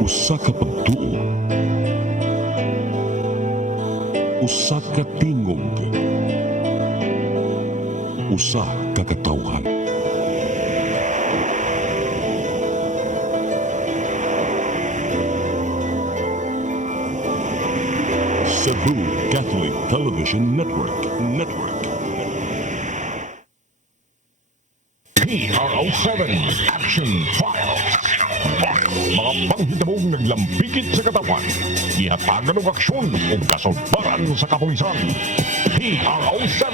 Usa ka pagtuo, usa ka tingog, usa ka katawhan. Cebu Catholic Television Network. PRO7 Action Files. Mga panghitabong naglambikit sa katawan, ihatagan ng aksyon o kasulbaran sa kapulisan. PRO7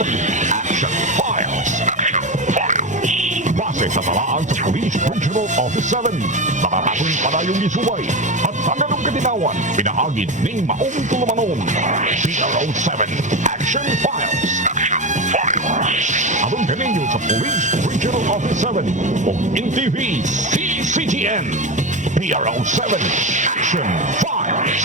Action Files. Base sa talaan sa Police Regional Office 7, nakarating padayong isubay at taganong katinawan, pinahagid ni Maong Tulumanon. PRO7 Action Files. Abang kaninyo sa Police Regional Office 7 o NTV CCTN. PRO7 Action Files.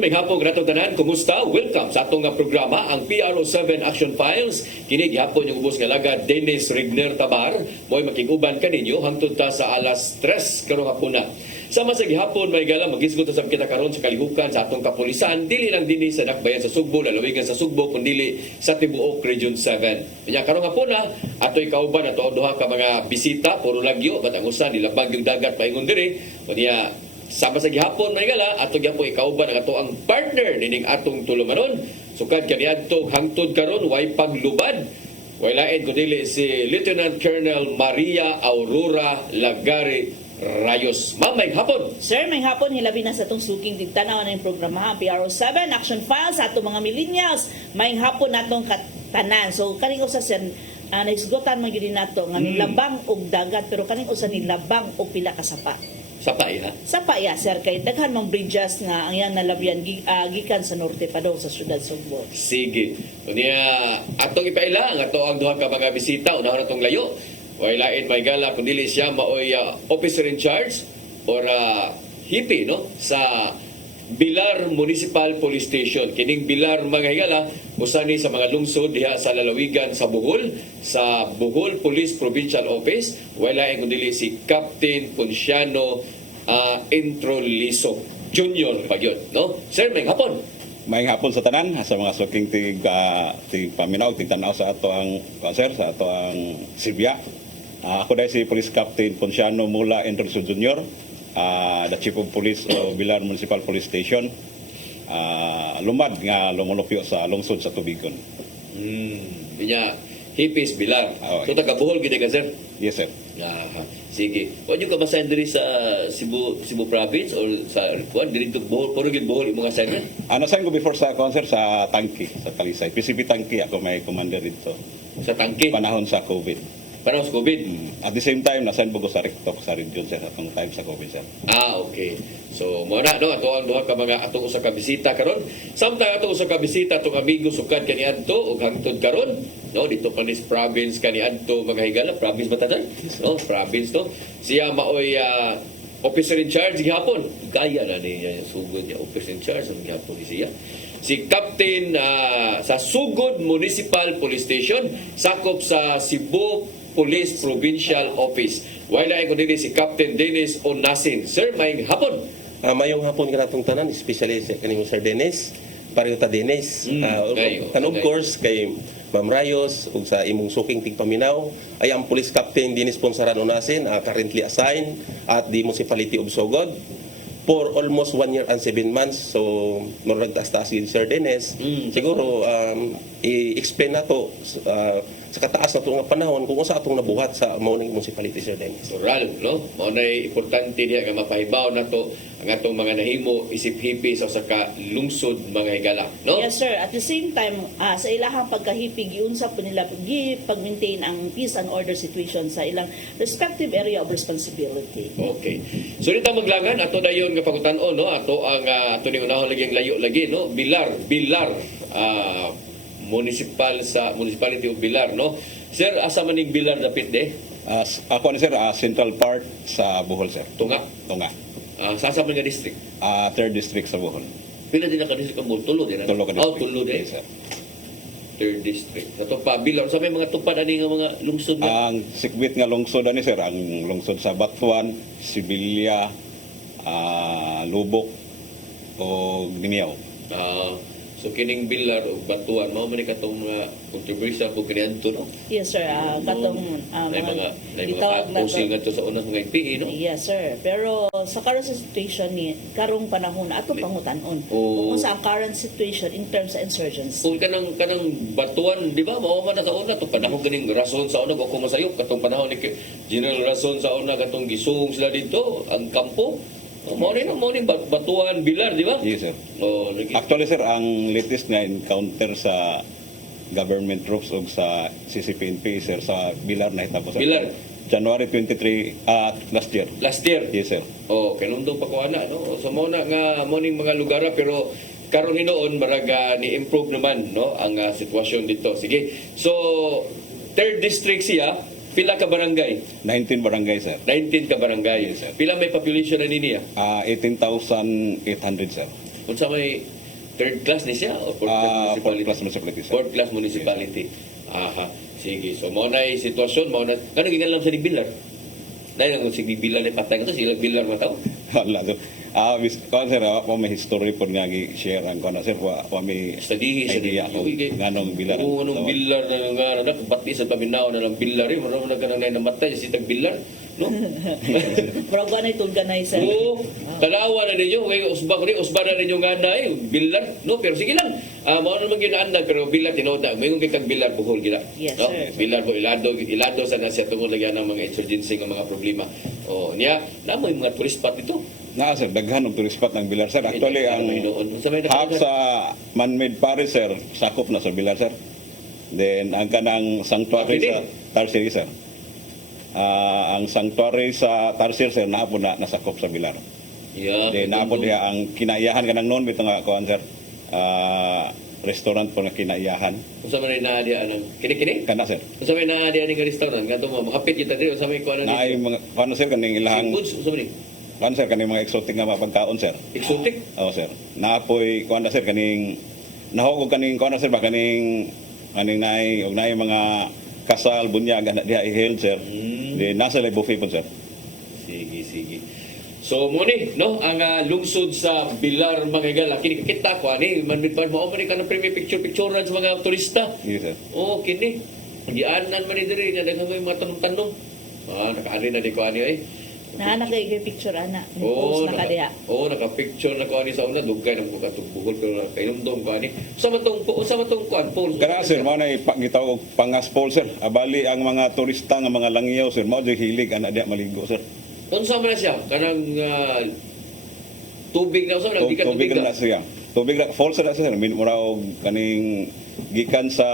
May hapon gratong tanan. Kumusta? Welcome sa atong nga programa, ang PRO7 Action Files. Kini gihapon yung ubos nga laga Dennis Rigner Tabar. Mo'y makiguban kaninyo hangtod ta sa alas 3 karong hapuna. Sama sa gihapon may gala magisgot sa kita karon sa kalihukan sa atong kapulisan, dili lang dinhi sa Dakbayan sa Sugbo, lalawigan sa Sugbo, kundi sa Tibuok Region 7. Kanya karong hapuna ato'y kauban ato ang duha ka mga bisita, puro lagyo, batang usan nilabag yung dagat paingon diri. Kunya sama sa gihapon may gala ato gyapon ikauban ang ato ang partner nining atong tulumanon. Sukad kaniadto hangtod karon way paglubad. Way lain kundi si Lieutenant Colonel Maria Aurora Lagari Rayos. Ma'am, may hapon. Sir, may hapon, hilabi na sa itong suking tigtanaw na yung programa, PRO7 Action Files, sa itong mga millennials. May hapon na itong katanan. So, kaning usa sir, naisgotan man yun nato nga nilabang og dagat, pero kaning usa nilabang og pila ka sapa. Sapa ha? Sapa ya, sir, kay daghan mong bridges nga ang yan nalabyan gikan sa norte pa daw sa syudad Sugbo. Sige. Kunya atong ipaila ang ato ang duha ka mga bisita, unahon atong layo. Way lain may gala kundi siya maoy officer in charge or hippie no sa Bilar Municipal Police Station. Kining Bilar mga higala usa ni sa mga lungsod diha sa lalawigan sa Bohol, sa Bohol Police Provincial Office. Way lain kundi si Captain Ponciano Introliso Junior pagyod no. Sir, may hapon. May hapon sa tanan sa mga suking tig paminaw tig tanaw sa ato ang sir sa ato ang Silvia. Ako dahil si Police Captain Ponciano Mula Enrico Jr., the Chief of Police of Bilar Municipal Police Station. Lumad nga lumulupyo sa lungsod sa Tubigon. Kanya hippies Bilar. Oh, So taga Bohol gid ka sir? Yes sir. Sige. Pwede ka masign diri sa Cebu province or sa kuan diri to Bohol, puro gid Bohol imong assignment? Sign ko before sa concert sa Tangki, sa Talisay. PCP Tangki ako may commander dito. Sa Tangke. Panahon sa COVID. Panahon sa COVID. At the same time, nasign ko sa Recto sa region sir atong time sa COVID sir. Okay. So mo na no ato ang duha ka mga atong usa ka bisita karon. Samtang atong usa ka bisita atong amigo sukad kaniadto ug hangtod karon no dito pa nis province kaniadto mga higala, province ba tanan? No, province to. Siya maoy officer in charge gihapon. Kaya na niya sugod niya officer in charge ang gihapon ni siya. Si Captain sa Sugod Municipal Police Station, sakop sa Cebu Police Provincial Office. Wala ay kundi si Captain Dennis Onasin. Sir, may hapon. Mayong hapon ka natong tanan, especially sa kanimo Sir Dennis, pareho ta Dennis. And of course, kay Ma'am Rayos, ug sa imong suking tigpaminaw, ay ang Police Captain Dennis Ponsaran Onasin, currently assigned at the Municipality of Sogod for almost 1 year and 7 months. So, nagtaas-taas si Sir Dennis. Siguro, i-explain na to sa kataas na ito nga panahon kung sa atong nabuhat sa maunang municipality, Sir Dennis. Oral, no? Maunay importante diya nga mapahibaw na to ang atong mga nahimo isip-hipi sa usa ka lungsod mga higala, no? Yes, sir. At the same time, sa ilahang pagkahipig, giunsap po nila pag-maintain ang peace and order situation sa ilang respective area of responsibility. Okay. So dito maglangan ato dayon nga pagutan-on no ato ang ato ni unahon lagi ang layo lagi no Bilar municipality of Bilar, no? Sir, asa man ning Bilar dapit de? Ako ni sir, central part sa Bohol sir. Tunga. Tunga. Sasa man nga district? Third district sa Bohol. Pila din ka-district ka mo? Tulo din? Tulo ka Oh, district. tulo din. Yes, sir. Third district. Sa to pa, Bilar. Sa may mga tupad ani nga mga lungsod na? Ang sikbit nga lungsod ani sir, ang lungsod sa Batuan, Sibilya, Lubok o Nimiao. So kining Bilar o Batuan, mao man ni katong mga controversy po kaniadto, no? Yes, sir. Katong May mga gitawag na posting ngadto sa unang mga IPE, no? Yes, sir. Pero sa current situation ni karong panahon ato pangutan-on Oo. kung sa ang current situation in terms sa insurgency. Kung kanang Batuan, di ba, mao man na sa una to panahon ganing rason sa una ko masayop katong panahon ni General Rason sa una katong gisung sila dito ang kampo. Mao ni Batuan, Bilar, di ba? Yes sir. Oh, Actually sir, ang latest nga encounter sa government troops o sa CCPNP sir sa Bilar na hitabo sir. Bilar. January 23 last year. last year. Yes sir. Oh, kanundong pa ko ana, no? So mo na nga mo ning mga lugar pero karon hinoon maraga ni improve naman, no, ang sitwasyon dito. Sige. So third district siya, pila ka barangay? 19 barangay sir. 19 ka barangay. Yes, sir. Pila may population na niya? 18,800 sir. Unsa may third class ni siya o fourth class Fourth municipality? class municipality sir. Fourth class municipality. Aha. Sige. So mo na sitwasyon, mo na kanang gingan lang sa Bilar. Dahil ang sige Bilar ni patay ko sila Bilar mataw. Wala to. Sir, ako may history po nga gi-share ang kono sir. Wa may Study idea kung nganong Bilar. Oo, anong Bilar na nga na bati sa paminaw na ng Bilar eh. Marami na kanang namatay si tag Bilar, no? Pero ganay tulganay sir. Oo, talawa na ninyo. Usba na ninyo nga na eh. Bilar, no? Pero sige lang. Mao naman ginaandan pero Bilar tinoda. Mayroon kay kag Bilar Bohol gila. Yes, no? sir. Bilar po ilado sa nasya tungod lagyan ng mga insurgency ng mga problema. O niya, namoy mga tourist spot dito. Na sir, daghan og tourist spot ng Bilar sir. Actually ang sa may half sa man-made Paris sir, sakop na sa Bilar sir. Then ang kanang sanctuary sa Tarsier sir. Ang sanctuary sa Tarsier sir napo na nasakop sa Bilar. Yeah, Then napo diha ang kinaiyahan kanang non bitaw nga kuan sir. Restaurant po na kinaiyahan. Unsa man ni naadian ang kini-kini? Kana sir. Unsa may naadian ning restaurant ngadto mo makapit kita diri unsa may kuan Na ay mga kuan sir kaning ilahang foods unsa man ni? kuan sir kaning mga exotic nga mga pagkaon sir. Exotic? Oo sir. Naapoy kuan na sir kaning nahog og kaning kuan na sir ba kaning naay og naay mga kasal bunyag na diha i-held sir. Di nasa lay buffet po sir. Sige. So mo ni no ang lungsod sa Bilar mga igala kini kita ko ani man mo man ka na premi picture sa mga turista. Yes sir. Oh kini. Dianan man ni diri nga daghang mga tanong-tanong. Nakaari na di ko ani ay. Naana kay picture ana. Oh, Post na kadiha. naka-picture na ko ani sa una dugay na ko katugbuhol pero kainomdom ko ani. Sa matong kuan poll. Kana sir mo na gitawag og pangas poll sir. Abali ang mga turista nga mga langyaw sir mao hilig ana diha maligo sir. Unsa man na siya kanang tubig na unsa man gikan Tubig tubig na siya. Tubig na false na sir. Mura og kaning gikan sa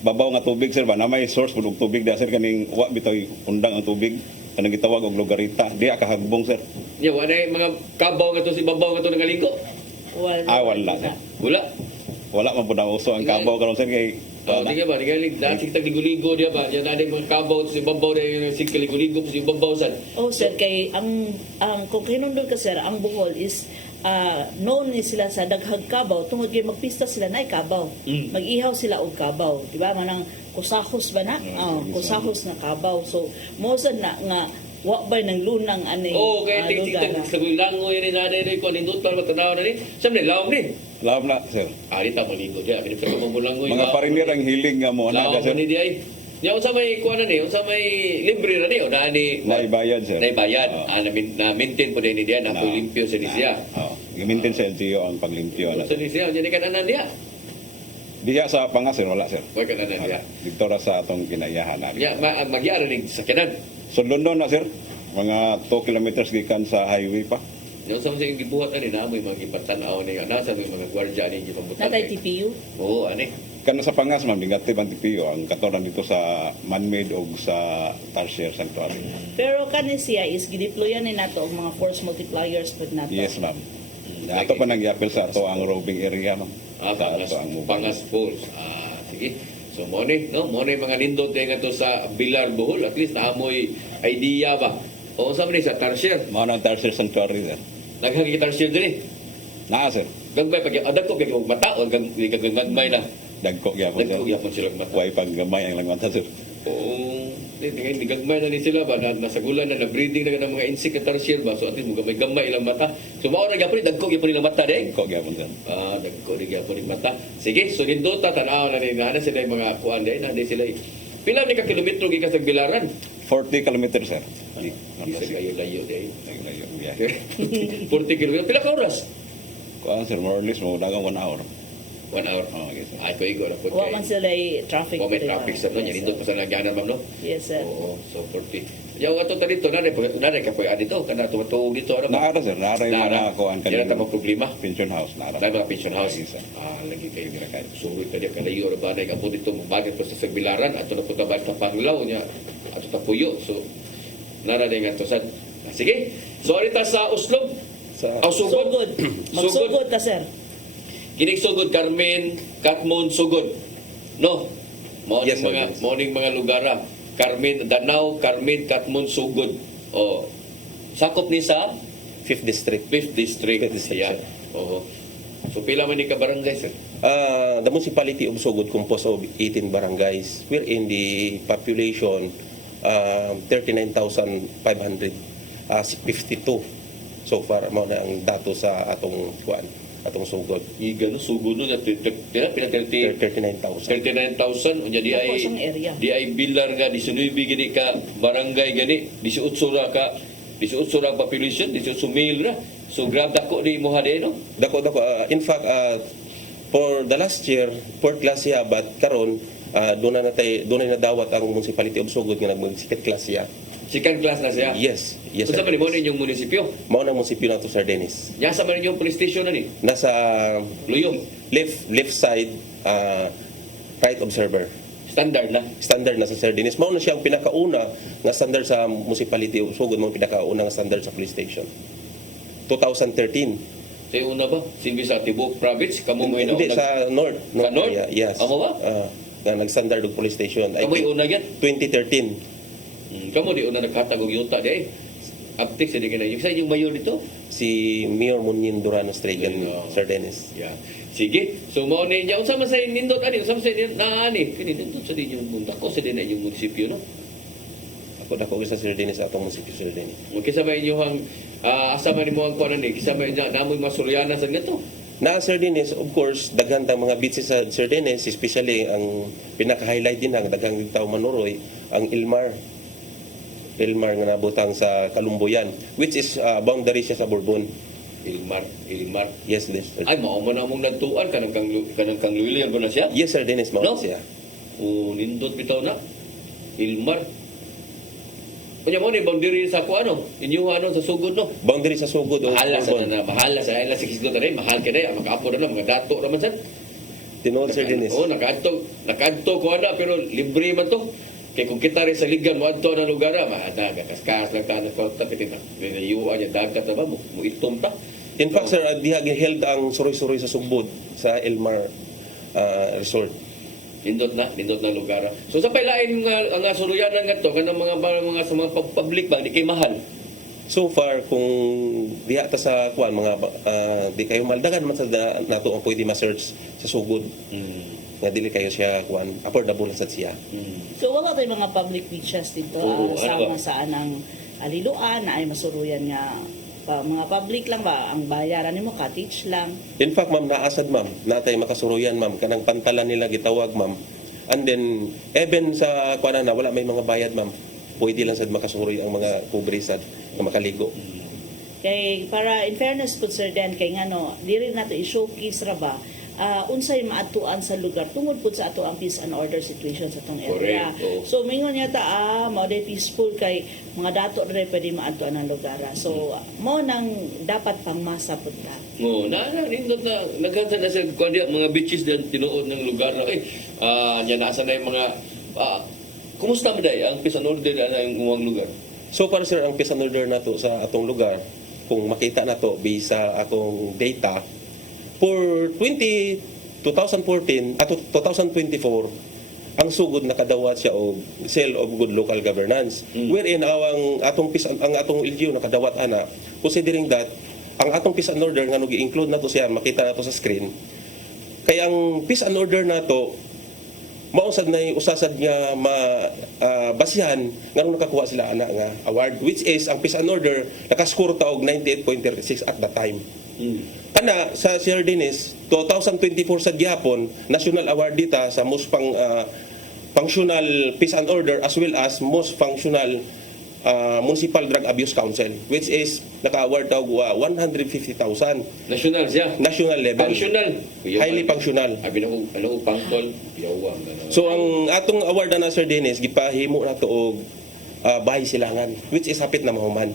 babaw nga tubig sir ba na may source pud og tubig da sir kaning wa bitaw undang ang tubig kanang gitawag og lugarita diha kahagbong sir. Ya wala mga kabaw nga to si babaw nga to nangaligo. Wala sir. Wala man po na uso ang kabaw karon sir kay Di ba? Dati kita ligo-ligo dia ba? Yan ada mga kabaw si babaw na yung ligo-ligo si babaw sad. Oh sir, kay ang kung kinundol ka sir, ang Bohol is known ni sila sa daghag kabaw tungod kay magpista sila na kabaw. Mag-ihaw sila og kabaw, di ba? Manang kusahos ba na? Kusahos na kabaw. So mo sad na nga wa ba nang lunang ani. Oh, kaya tig-tig sa langoy ni naday ni ko nindot para matanaw na ni. Samne lawom ni. Love na sir. Ari ta maligo dia kini sa mamulangoy. Mga parinir ang hiling nga mo na Lawom sir. ni di ay. Nya unsa may kuan ni? Unsa may libre ra ni o na ni Naibayad sir. Naibayad. Na maintain po din ni dia na po limpyo sa siya. Oo. Gimintin sa LGU ang paglimpyo na Sa sir. siya nya ni kananan dia. Diha sa pangas sir wala sir. Wa kananan dia. Dito ra sa atong kinaiyahan namin. Ya magyara ning sakyanan. So London na sir, mga 2 kilometers gikan sa highway pa. Yung sa mga gibuhat ani na mo yung mga ipatanaw ni nasa may mga gwardiya ni gipabutan. Natay TPU. Oo, ani. Kana sa pangas man bingatib ang TPO ang katoran dito sa man-made og sa Tarsier Sanctuary. Pero kani siya is gideployan ni nato og mga force multipliers pud nato. Yes ma'am. Ato pa nang i-appeal sa ato ang roving area ma'am. Sa Pangas ato ang mobile. Pangas Falls. Sige. So mo ni, no? Mo ni mga nindot kay ngadto sa Bilar Bohol, at least naamoy idea ba. O sa man ni sa Tarsier. Mao nang Tarsier Sanctuary, sir. Naghang Tarsier diri. Naa, sir. Gagmay pag adag ko kay mata o gagmay na. Dagko gyapon, sir. Dagko gyapon sila mata. Way paggamay ang langwanta, sir. Oo. Tingnan gagmay na ni sila ba na nasagulan na breeding na ng mga insect at tarsier ba. So at least mo gamay ilang mata. So mao ra gyapon dagko gyapon ilang mata dai. Dagko gyapon, sir. Dagko di gyapon ilang mata. Sige, so nindota tan-aw na ni na sila yung mga kuan dai na di sila. Pila ni ka kilometro gikan sa Bilaran? 40 kilometers, sir. Isa kayo layo dai. Layo biyahe. Okay. 40 kilometro. Pila ka oras? Kuan, sir, more or less mo dagang 1 hour. 1 hour. Okay, sir. Ay ko igo na po. Wa man sila traffic. May traffic sa no, nindot pa sa nagyanan ma'am no. Yes, sir. Oo, so 40. Yaw ato ta dito na ka po dito kana tumatog dito ano ba? Naara, sir. Naara yung mga kuan Kaya ta problema. pension house. Naara. Dahil mga pension house. Yes, sir. Lagi kayo ginakain. Sulit ka diya kalayo na ba na ikapo dito mabagat po sa Sagbilaran at na po tabal sa Panglaw niya at ta puyo. So nara na nga to sad. Sige. So arita sa Uslob. Sa Sugod. Sugod. Magsugod ta, sir. Kinig sugod Carmen, Katmon sugod. No. Morning Yes, sir, mga yes. morning mga lugar. Carmen, Danau, Carmen, Katmon sugod. Oh. Sakop ni sa 5th District. 5th District. Fifth District, Ayan. Oo. So pila man ni ka barangay sir? The municipality of Sugod composed of 18 barangays, wherein the population 39,552 so far mao na ang dato sa atong Sugod. Iga no sugod no pila 30 39,000. 39,000 unya di ay Tapos ang area. di ay bilar nga 19 gini ka barangay gani 18 ra ka 18 ra population 18 mil ra. So grab dako di mo hade no. Dako in fact for the last year fourth class siya but karon doon na nadawat ang municipality of Sugod nga nagmag-second class siya. Second class na siya. Yes Sa sir. man mo ninyong munisipyo. Mao na munisipyo nato Sir Dennis. Nya sa man ninyong police station na ni. Nasa Luyong. left side right observer. Standard na. Standard na sa Sir Dennis. Mao na siya ang pinakauna nga standard sa municipality of Sugod, mao ang pinakauna nga standard sa police station. 2013. Sa una ba? Simbi sa Tibok Province, kamo mo ina Hindi, sa North. Sa North? area, yes. Amo ba? Nga nag-standard og police station. I Kamo think una yan. 2013. Kamo di una naghatag og yuta di. Aptik sa di kana. Yung sa inyong mayor dito? Si Mayor Munyin Durano Stragan, Yeah. Sir Dennis. Yeah. Sige. So mao ni niya unsa man sa nindot ani, unsa man sa naani. Kini nindot sa dinyong bunda ko sa dinay yung munisipyo no. Ako dako sa Sir Dennis atong munisipyo Sir Dennis. Kisa ba inyong asa man nimo ang kuan ni? Kisa ba inyo namoy masuryana sa gato? Na Sir Dennis, of course, daghan tang mga beaches sa Sir Dennis, especially ang pinaka-highlight din ang daghang tao manuroy, ang Ilmar nga nabutang sa Kalumboyan, which is boundary siya sa Bourbon. Ilmar. Yes, Sir. Ay mao man among nagtuan kanang kang Luilier ba na siya? Yes, Sir Dennis, mao No? siya. O nindot bitaw na. Ilmar. Kunya mo ni boundary sa ko ano? Inyo ano sa sugod no? Boundary sa Sugod o Mahala sa Bourbon. mahala sa ila sa kisgot rin, mahal ka na, mag-apo na mga dato ra man sad. Tinood, Sir Dennis. Oh, nakadto ko ana pero libre man to. Kay kung kita rin sa ligan mo adto na lugar kaskas lang ta na tapit na. Nayuwa niya dagat ba mo itom ta. In fact, Sir, diha held ang suroy-suroy sa Sugbod sa Ilmar Resort. Nindot na lugar. So sa pailain nga ang suruyanan nga to kanang mga sa mga public ba di kay mahal. So far, kung diha ta sa kuan mga di kayo maldagan man sa nato ang pwede ma-search sa Sugod. Nga dili kayo siya kuan affordable sa siya. So wala tayong mga public beaches dito Oo, ano sama ba? sa anang aliluan na ay masuruyan nga mga public lang ba ang bayaran nimo cottage lang. In fact, ma'am, naasad ma'am, natay makasuruyan ma'am, kanang pantalan nila gitawag ma'am. And then even sa kuan na wala may mga bayad ma'am. Pwede lang sad makasuroy ang mga pobre sad nga makaligo. Kay para in fairness po Sir Dan kay ngano diri nato i-showcase ra ba unsay maatuan sa lugar tungod pud sa ato ang peace and order situation sa tong area. Correct, oo. So mingon yata mao day peaceful kay mga dato rin pwede maatuan ang lugar. So mo nang dapat pangmasa pud ta. Oh, nindot na naghanta na sa kuan diha, mga beaches din tinuod ng lugar na nya nasa na yung mga kumusta man day ang peace and order na ang umang lugar? So para sir, ang peace and order nato sa atong lugar, kung makita nato bisa akong data for 2013 2014 ato 2024 ang sugod nakadawat siya og Cell of Good Local Governance, wherein ang atong LGU nakadawat ana, considering that ang atong peace and order nga gi-include nato siya, makita nato sa screen, kay ang peace and order nato mausad na usasad nga basihan nga nung nakakuha sila ana nga award, which is ang peace and order nakascore ta og 98.36 at that time. Ana sa Sir Dennis 2024 sa gihapon national award dita sa most functional peace and order as well as most functional Municipal Drug Abuse Council, which is naka-award daw 150,000 National siya. national level. Functional. Highly functional. Abi na ko, pangtol, yawa. So ang atong award na Sir Dennis gipahimo na to og bahay silangan, which is hapit na mahuman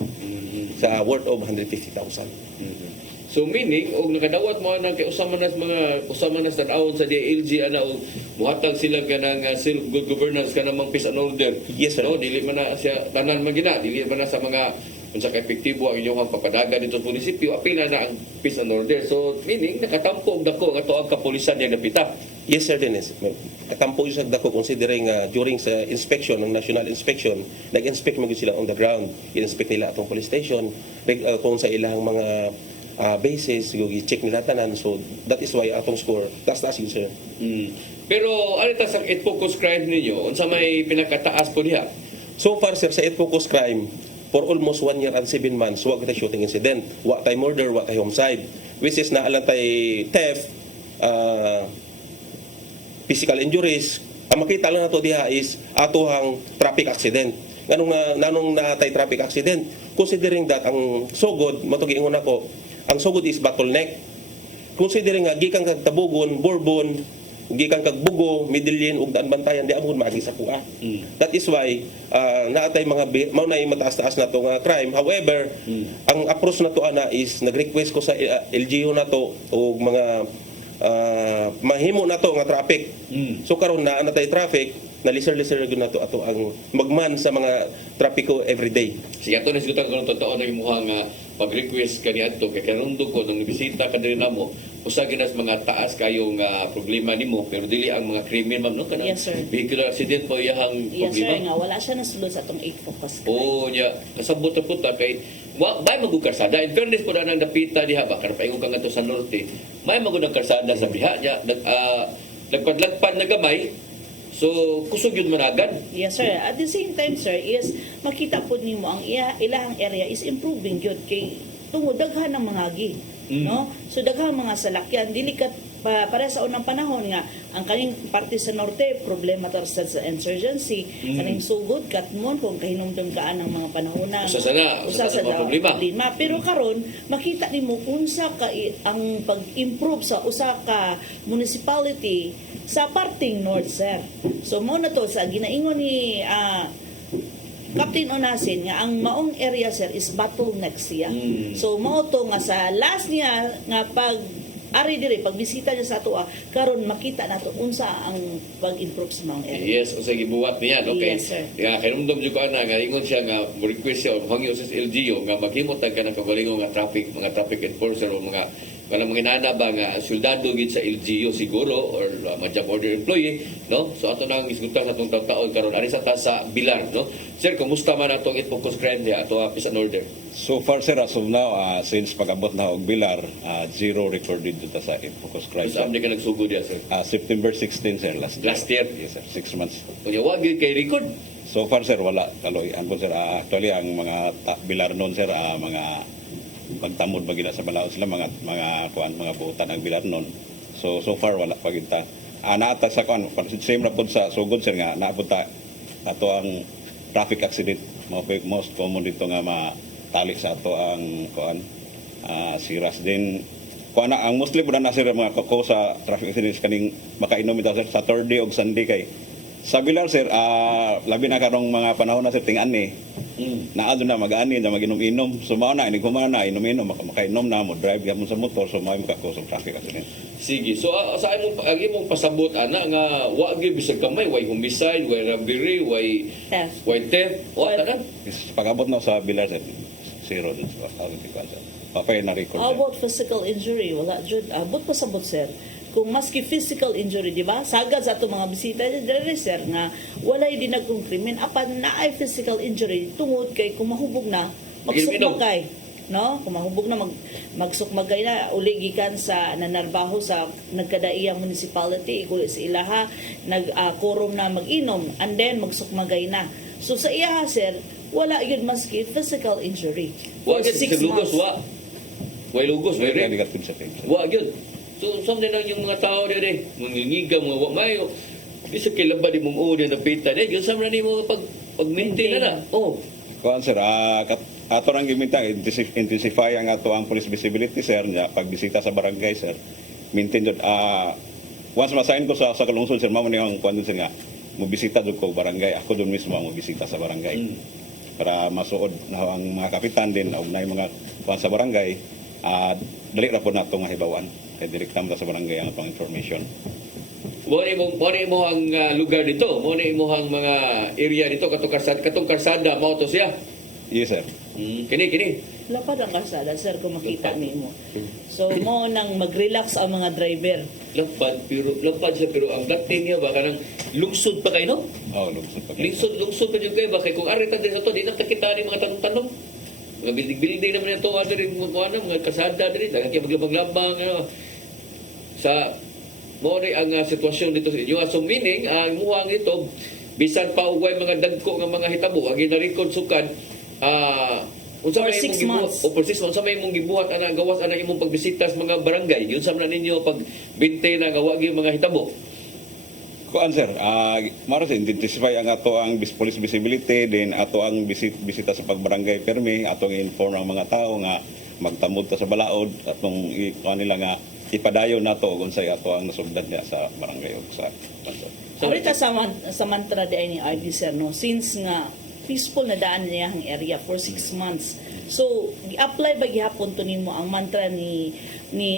sa worth of 150,000. So meaning, og nakadawat mo na kay usama na sa tanaw sa DILG ana og muhatag sila kanang self good governance kanang peace and order. Yes, sir. No, dili man na siya tanan man gina, dili man na sa mga unsa ka epektibo ang inyong papadagan dito sa munisipyo, apila na ang peace and order. So meaning nakatampo og dako nga tuang kapulisan yang napita. Yes, Sir Dennis. Katampo yung sagda ko considering during sa inspection, ng national inspection, nag-inspect mo sila on the ground. In-inspect nila atong police station, kung sa ilang mga bases, i-check nila tanan. So that is why atong score, taas-taas yun, sir. Pero ano ta sa it focus crime ninyo? Unsa may pinakataas po diha? So far, sir, sa it focus crime, for almost 1 year and 7 months, wa tay shooting incident, wa tay murder, wa tay homicide, which is naalang tay theft, physical injuries. Ang makita lang nato diha is atohang traffic accident. Nanong natay traffic accident, considering that ang sugod, matugiingon ako, ang sugod is bottleneck. Considering nga gikan kag Tabugon, Bourbon, gikan kag Bugo, Midilin ug Daan Bantayan di amon magi sa kuha. That is why naatay mga mao nay mataas-taas na to nga crime. However, ang approach na to ana is nag-request ko sa LGU na to og mga mahimo na to nga traffic. So karon na tay traffic, na liser-liser gyud na to ato ang magman sa mga trapiko everyday. Sige ato na sigutan ko totoo na imuha nga pag-request kaniadto kay karundo ko nang bisita ka diri namo usa ginas mga taas kayo nga problema nimo pero dili ang mga krimen ma'am no kanang Yes, sir. vehicular accident po iyang Yes, sir, problema. nga wala siya nasulod sa atong 8 focus. Oo niya kasabot na puta kay may magukarsada. In fairness po na nang napita diha ba karapay ko kangadto sa norte. May magudang karsada sa biha niya nagpadlagpan na gamay. So, kusog yun managan. Yes, sir. At the same time, sir, is makita po nimo ang ilahang area is improving yun kay tungod daghan ng mga agi. No? So daghang mga salakyan dili ka para sa unang panahon nga ang kaning parte sa norte problema tar sa insurgency kaning sugod katmon kung kahinumdum kaan ng mga panahon na Usa sa problema. Pero karon makita nimo unsa ka ang pag-improve sa usa ka municipality sa parting north, sir. So mo na to sa ginaingon ni Captain Onasin nga ang maong area, sir, is bottleneck siya. So mao to nga sa last niya nga pag ari diri pagbisita niya sa ato karon makita nato unsa ang pag-improve sa maong area. Yes, o sa gibuhat niya no kay Yes, sir. kinumdum jud ko ana nga ingon siya nga request siya hangyo sa LGU nga maghimot tag kanang kagalingon nga mga traffic enforcer o mga kanang mga inana ba nga syudado gid sa LGU siguro or job order employee no. So ato nang isgutan sa atong taon karon ari sa sa Bilar no. Sir, kumusta man atong it focus crime diha ato peace and order? So far, sir, as of now, since pag-abot na og Bilar, zero recorded dito sa focus crime. Sa amni ka nagsugod diha, sir. September 16, sir, last year? Yes, sir, 6 months. Kunya wa gyud kay record. So far, sir, wala. Kaloy, ang sir, actually, ang mga Bilar noon, sir, mga pagtamod magila sa balaod sila, mga buutan ang Bilar noon. So far, wala paginta. Naata sa kuan, same ra pod sa sugod, sir, nga naapunta ato ang traffic accident. Most common dito nga matali sa ato ang kuan siras din kuan ang mostly pud na sir mga kako sa traffic accidents kaning makainom ito sir Saturday ug Sunday kay sa Bilar sir labi na karong mga panahon na sir ting-ani naado na mag-ani na mag-inom-inom so mao na inig na inom-inom makainom na mo drive gamon sa motor so mao makako sa traffic accident. Sige. So sa imong pasabot ana nga wa gyud bisag kamay way homicide, way robbery, way theft, wa tanan. Pag-abot na sa Bilar sir zero din sa authority sir. Papay na record. How about physical injury? Wala jud abot pasabot, sir. kung maski physical injury, di ba? Sagad sa ato mga bisita diri sir nga walay dinagkong krimen apan naay physical injury tungod kay kung mahubog na magsukmagay, no? Kung mahubog na magsukmagay na uli gikan sa nanarbaho sa nagkadaiyang municipality uli sa ilaha nag-quorum na mag-inom and then magsukmagay na. So sa iyaha sir, wala yun maski physical injury. Wa For gyud 6 lugos months. wa. Way lugos, way Kaya rape. bigat sa page. Wa gyud. So something lang yung mga tao dire, mangingiga mga wa mayo. Bisa kay labad di mong uri na pita. Eh, gyud sa man nimo pag-maintain na. Oh. Kuan sir, ato nang giminta intensify ang ato ang police visibility sir nya pagbisita sa barangay sir. Maintain jud once masign ko sa kalungsod sir mao ni ang kuan sir nga mobisita jud ko barangay. Ako doon mismo ang mobisita sa barangay. Para masuod na ang mga kapitan din o na mga kuan sa barangay dali ra po nato nga hibawan kay direkta mo sa barangay ang atong information. Mo mo ang lugar dito, mo ang mga area dito katong karsada mao to siya. Yes sir. Kini. Lapad ang kalsada, sir, kung makita nimo. So, mo nang mag-relax ang mga driver. Lapad siya pero ang dating niya ba kanang lungsod pa kayo no? Oh, lungsod pa. Lungsod pa jud kayo ba kay kung arita din sa to di na kita ni mga tanong-tanong. Mga building naman ito ano rin mga kasada din dagan kay maglabang-labang sa mo ni ang sitwasyon dito sa inyo. So meaning ang muhang ito bisan pa ugay mga dagko nga mga hitabo ang gina-record sukan unsa For may 6 imong months. o for 6 months, unsa may imong gibuhat ana gawas ana imong pagbisita sa mga barangay yun sa man ninyo pag binte na gawagi mga hitabo. Kuan sir, maro sa intensify ang ato ang police visibility din ato ang bisita sa pagbarangay permi atong inform ang mga tao nga magtamod ta sa balaod atong kuan nila nga ipadayon nato kung unsay ato ang nasugdan niya sa barangay o sa kanto. Arita sa mantra di ay ni RD, sir, no? Since nga peaceful na daan niya ang area for 6 months. So, gi-apply ba gihapon to nimo ang mantra ni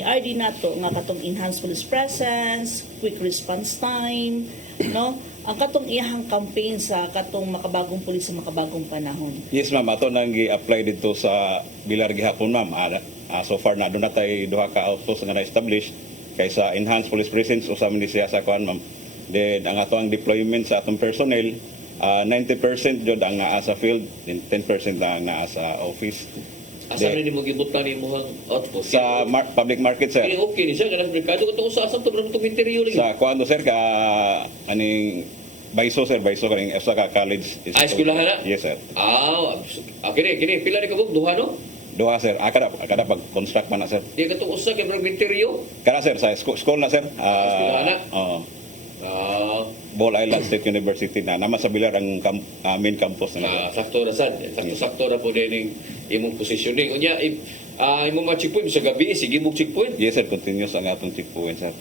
RD nato nga katong enhanced police presence, quick response time, no? Ang katong iyahang campaign sa katong makabagong pulis sa makabagong panahon. Yes ma'am, ato nang gi-apply dito sa Bilar gihapon ma'am. So far na doon natay duha ka outpost nga na-establish kaysa enhanced police presence usam ni siya sa kuan ma'am. Then ang ato ang deployment sa atong personnel 90% jud ang naa sa field, then 10% ang naa sa office. Asa na nimo gibutan nimo ang outpost? Sa public market sir. Kini okay ni siya kanang merkado katong usa asam to bro to interior lagi. Sa kuan sir ka aning Baiso sir, Baiso kaning sa ka college. Eskwelahan na? Yes sir. Kini pila ni kabog duha no? Duha sir, akada pag construct man na sir. Di katong usa kay bro interior. Kana sir sa school na sir. Eskwelahan na? Ball Island State University na naman sa Bilar ang main campus na. Sakto ra sad. Sakto ra po din imong positioning. Unya imong mga checkpoint sa gabi sige mo checkpoint. Yes sir, continuous ang atong checkpoint sir.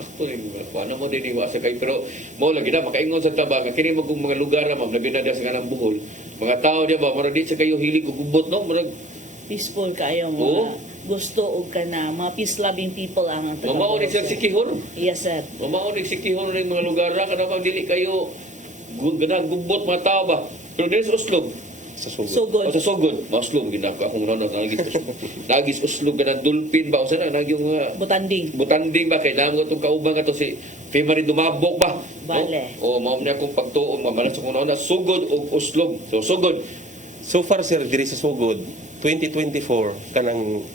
Sakto rin ano mo din iwa sa kay pero mo lagi na makaingon sa tabang kini magong mga lugar ma'am labi na sa kanang buhol. Mga tao diya ba mura di sa kayo hilig og gubot no murag Peaceful kayo mga Oo. gusto og kana mga peace-loving people ang mamao ni sa sikihon. Yes, sir. Mamao ni sikihon ning mga lugar ra kada pag dili kayo ganang gubot mga tao ba. Pero dili sa Uslog. Sa sugod. So good. O sa Sogod, Uslog ginaka akong nanon nagis Uslog ganang dulpin ba o sana nagyong Butanding. butanding ba kay namo itong kauban nga to si Femari Dumabok ba? Bale. O mao na akong pagtuon mamalas sa kuno na Sugod o Uslog. So Sugod. So far sir, diri sa sugod 2024 kanang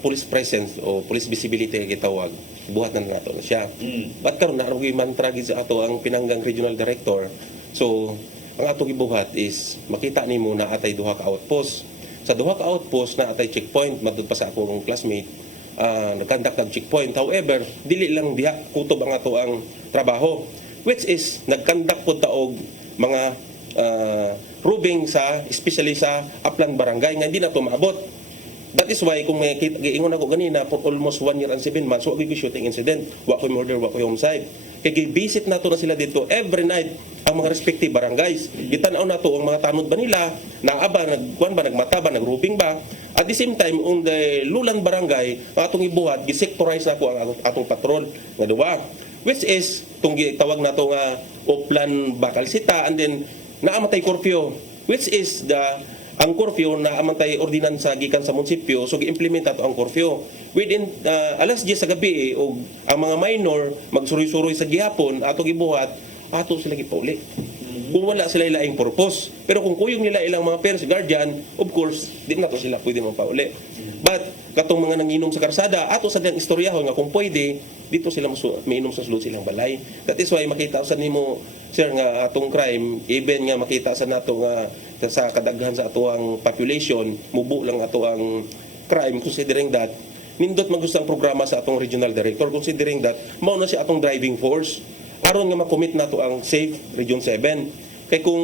police presence o police visibility nga gitawag buhat na nato na siya. But karon narogi mantra gid sa ato ang Pinanggang Regional Director. So ang ato gibuhat is makita nimo na atay duha ka outpost. Sa duha ka outpost na atay checkpoint madud pa sa akong classmate nagkandak ng checkpoint. However, dili lang diha kutob ang ato ang trabaho, which is nagkandak pud ta og mga rubing sa especially sa Aplan Barangay nga hindi na to maabot. That is why kung may giingon ako ganina for almost 1 year and 7 months wa ko shooting incident, wa ko murder, wa ko homicide. Kay gi-visit nato na sila dito every night ang mga respective barangays. Gitanaw nato ang mga tanod ba nila, naaba nagkuan ba nagmata ba nagrubing ba. At the same time on the Lulan Barangay ang atong ibuhat gi-sectorize nako ang atong patrol nga duwa, which is tung gitawag nato nga Oplan Bakalsita and then naamatay curfew, which is the ang curfew na amantay ordinansa gikan sa munisipyo, so gi-implement ato ang curfew. Within alas 10 sa gabi o ang mga minor magsuroy-suroy sa gihapon ato gibuhat, ato sila gipauli. Kung wala sila ilaing purpose. Pero kung kuyog nila ilang mga parents, guardian, of course, di na to sila pwede mapauli. But katong mga nanginom sa karsada, ato sa diyang istoryahon nga kung pwede, dito sila mainom sa sulod silang balay. That is why makita sa nimo, sir, nga atong crime, even nga makita sa nato nga sa kadaghan sa ato ang population, mubo lang ato ang crime, considering that nindot magustang programa sa atong regional director, considering that mao na siya atong driving force aron nga makomit nato ang safe Region 7. Kay kung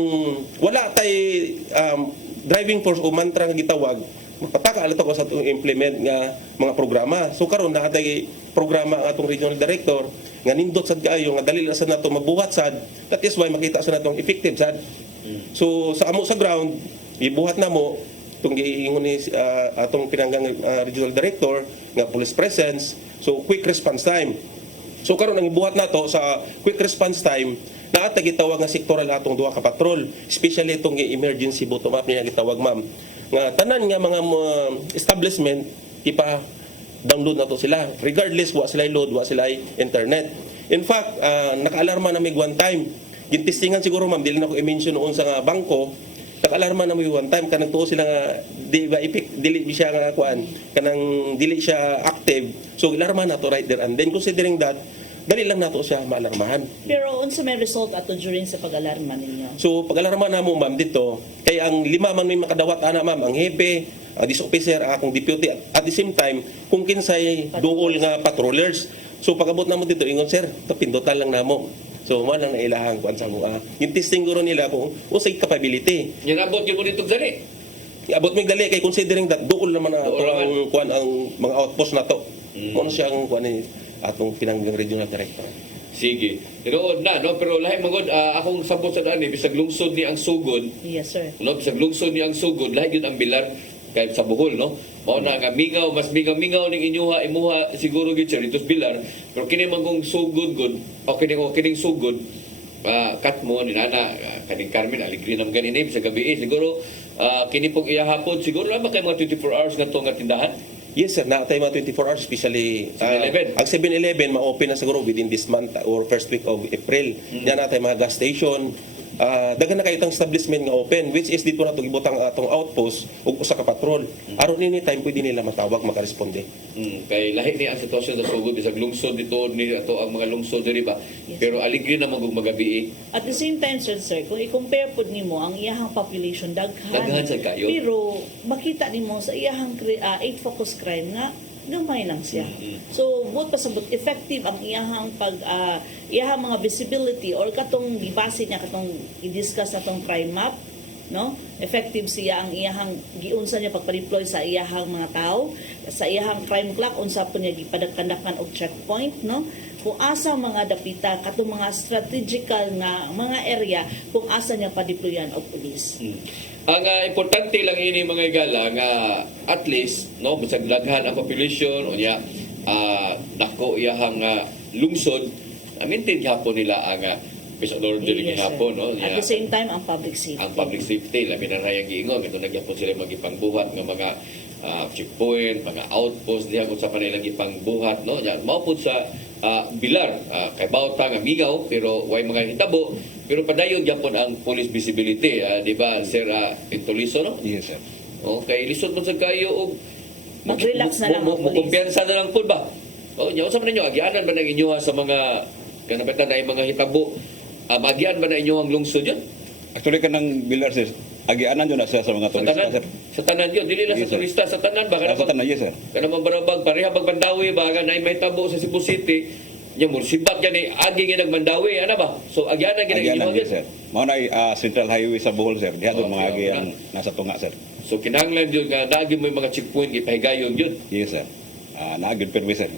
wala tay driving force o mantra nga gitawag, magpataka alat ako sa atong implement nga mga programa. So karon naatay programa ang atong regional director nga nindot sad kaayo nga dali sa nato mabuhat sad. That is why makita sa natong effective sad. So sa amo sa ground, ibuhat na mo itong giingon ni atong pinanggang regional director nga police presence, so quick response time. So karon ang ibuhat nato sa quick response time na ata gitawag nga sektoral atong duha ka patrol, especially itong emergency bottom up niya gitawag ma'am. Nga tanan nga mga establishment ipa download nato sila regardless wa sila load, wa sila internet. In fact, naka-alarma na mig one time. Gintistingan siguro ma'am, dili na ko i-mention noon sa nga bangko, naka-alarma na mig one time kanang tuo sila nga dili siya nga kuan, kanang dili siya active. So ilarma nato right there, and then considering that dali lang nato siya maalarmahan. Pero unsa may result ato during sa pag-alarma ninyo? So pag-alarma namo ma'am dito, kay ang lima man may makadawat ana ma'am, ang hepe, this officer, akong deputy, at the same time kung kinsay duol nga patrollers. So pag-abot namo dito ingon sir, pindutan lang namo. So mo lang na ilahang kuan sa mga. Yung testing guro nila kung usay capability. Yan abot gyud mo dito dali. Abot mig dali kay considering that duol naman na ato ang kuan ang mga outpost na to. Mo siya ang kuan ni atong pinanggang regional director. Sige. Tinuod na, no? Pero lahi magod, akong sabot sa daan, bisag lungsod ni ang sugod, Yes, sir. no? Bisag lungsod ni ang sugod, lahi yun ang bilar kahit sa Bohol, no? Mao na nga mingaw, mas mingaw ning imuha siguro gid sir dito sa bilar. Pero kini man kung sugod gud, o kining sugod, kat mo ni nana kaning Carmen aligri nam ganini sa gabi siguro kini pong iyahapon siguro na kay mga 24 hours nga to nga tindahan. Yes sir, naatay mga 24 hours, especially 7-Eleven. ang 7-Eleven ma-open na siguro within this month or first week of April. Yan naatay mga gas station. Daghan na kayo itang establishment nga open, which is dito na ito ibutang atong outpost o usa ka patrol. Aron ini time pwede nila matawag, makaresponde. Kay lahi ni ang sitwasyon sa sugod bisag lungsod dito ni ato ang mga lungsod diri ba. Yes. Pero aligri na magug magabi. At the same time, sir, kung i-compare po nimo ang iyahang population, Daghan sa kayo. Pero makita nimo sa iyahang 8 focus crime nga, gamay lang siya. So, buot pasabot, effective ang iyahang iyahang mga visibility or katong gibase niya, katong i-discuss atong crime map, no? Effective siya ang iyahang giunsa niya pagpa-deploy sa iyahang mga tao, sa iyahang crime clock, unsa po niya gipadagkandakan og checkpoint, no? Kung asa mga dapita, katong mga strategical nga mga area, kung asa niya pa-deployan og pulis. Ang importante lang ini mga igala nga at least no bisag daghan ang population unya dako iyahang lungsod maintain gyapon nila ang peace and order Yes, gihapon sir. no. At the same time, ang public safety. Ang public safety labi na rayang giingon kato nagyapon sila magipangbuhat nga mga checkpoint, mga outpost diha kung sa kanilang ipangbuhat no. Yan mao pud sa bilar kay bawta nga migaw pero way mga hitabo pero padayon gyapon ang police visibility di ba sir Pintuliso no. Yes, sir. Okay, lisod mo sa kayo og Mag-relax na lang ang police. kumpiyansa na lang po ba? O, nya unsa man ninyo agianan ba nang inyo sa mga kanapatan na mga hitabo? Magian ba na inyo ang lungsod yun? Actually kanang bilar sir, agianan yun na siya sa mga Sa turista tanan? sir. Sa tanan yun, dili lang Yes, sa sir. turista, sa tanan ba? Sa tanan, yes sir. Kana barabag, pareha pag Mandawi ba, na may tabo sa Cebu City, nya mo sibat yan agi nga nagmandawi, ana ba? So agianan gina Agianan inyo yes sir. Mao na Central Highway sa Bohol sir. Diha doon mga Okay, agi ang nasa tunga sir. So kinahanglan yun nga naagi mo yung mga checkpoint ipahigayon yun. Yes sir. Naagid permi sir.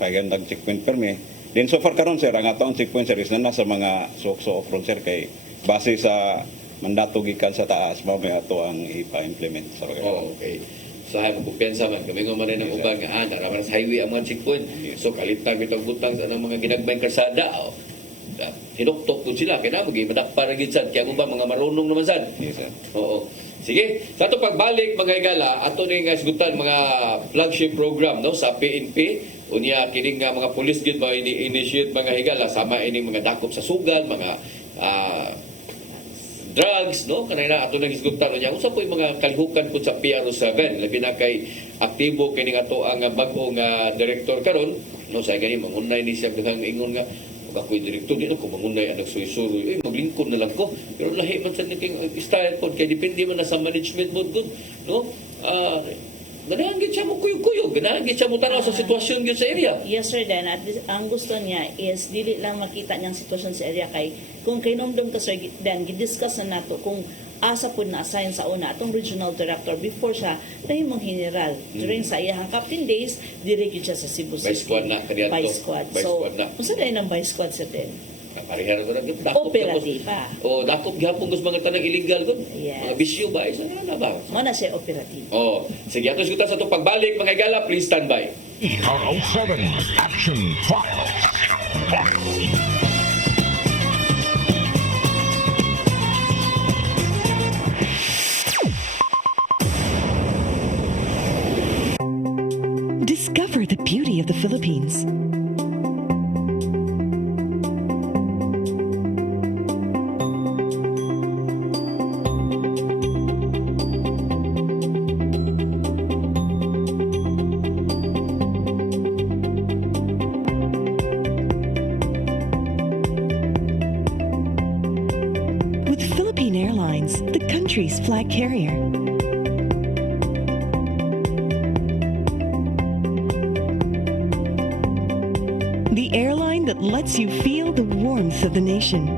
Pagandang checkpoint permi. Then so far karon sir, ang atong checkpoint sir is na nasa mga sokso off-road sir kay base sa mandato gikan sa taas mao may ato ang ipa-implement sa Oh, okay. So hay magkumpiyansa man kami nga man ng uban nga naraman sa highway ang mga checkpoint. So kalitag bitong butang sa anang mga ginagmayng kalsada. Hinuktok po sila kaya na magi madakpa ra gid sad kaya mo ba mga marunong naman sad. Yes sir. Oo. Sige, sa ato pagbalik mga higala, ato ning isgutan mga flagship program no sa PNP. Unya kining nga mga police gid ba ini-initiate mga higala sama ining mga dakop sa sugal, mga drugs no kanina ato nang isgutan unya unsa po yung mga kalihukan po sa PRO7 labi na kay aktibo kining ato ang bag-ong director karon no sa gani mangunay ni siya daghang ingon nga pag ako'y direktor, di na ko mangunay ang nagsuy-suroy. Maglingkod na lang ko. Pero lahi man sa naging style ko. Kaya depende man na sa management mo. Good, no? Ganahan gid siya mo kuyog-kuyog. Ganahan gid siya mo tanaw sa sitwasyon gid sa area. Yes, sir, Dan. At ang gusto niya is dili lang makita niyang sitwasyon sa area kay kung kainomdom ka, sir Dan, gidiscuss na nato kung asa po na-assign sa una atong regional director before siya nahimong general. During sa iyang captain days, direct siya sa Cebu City. Vice squad na, kaniya to. Vice squad. Vice So, squad na. unsa dahil ng vice squad sa din? Parihara ko na. Dakop Operatiba. O, dakop gihapon gusto mga tanang illegal ko. Yes. Mga bisyo ba? Isa na ba? Mo na siya operative. Oh, sige, ato isgutan sa itong pagbalik mga higala. Please stand by. PRO7 Action Files. Discover the beauty of the Philippines. With Philippine Airlines, the country's flag carrier. The airline that lets you feel the warmth of the nation.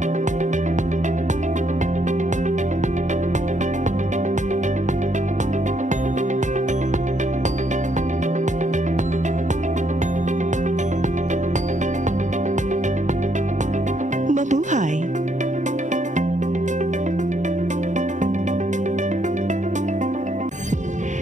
Mabuhay!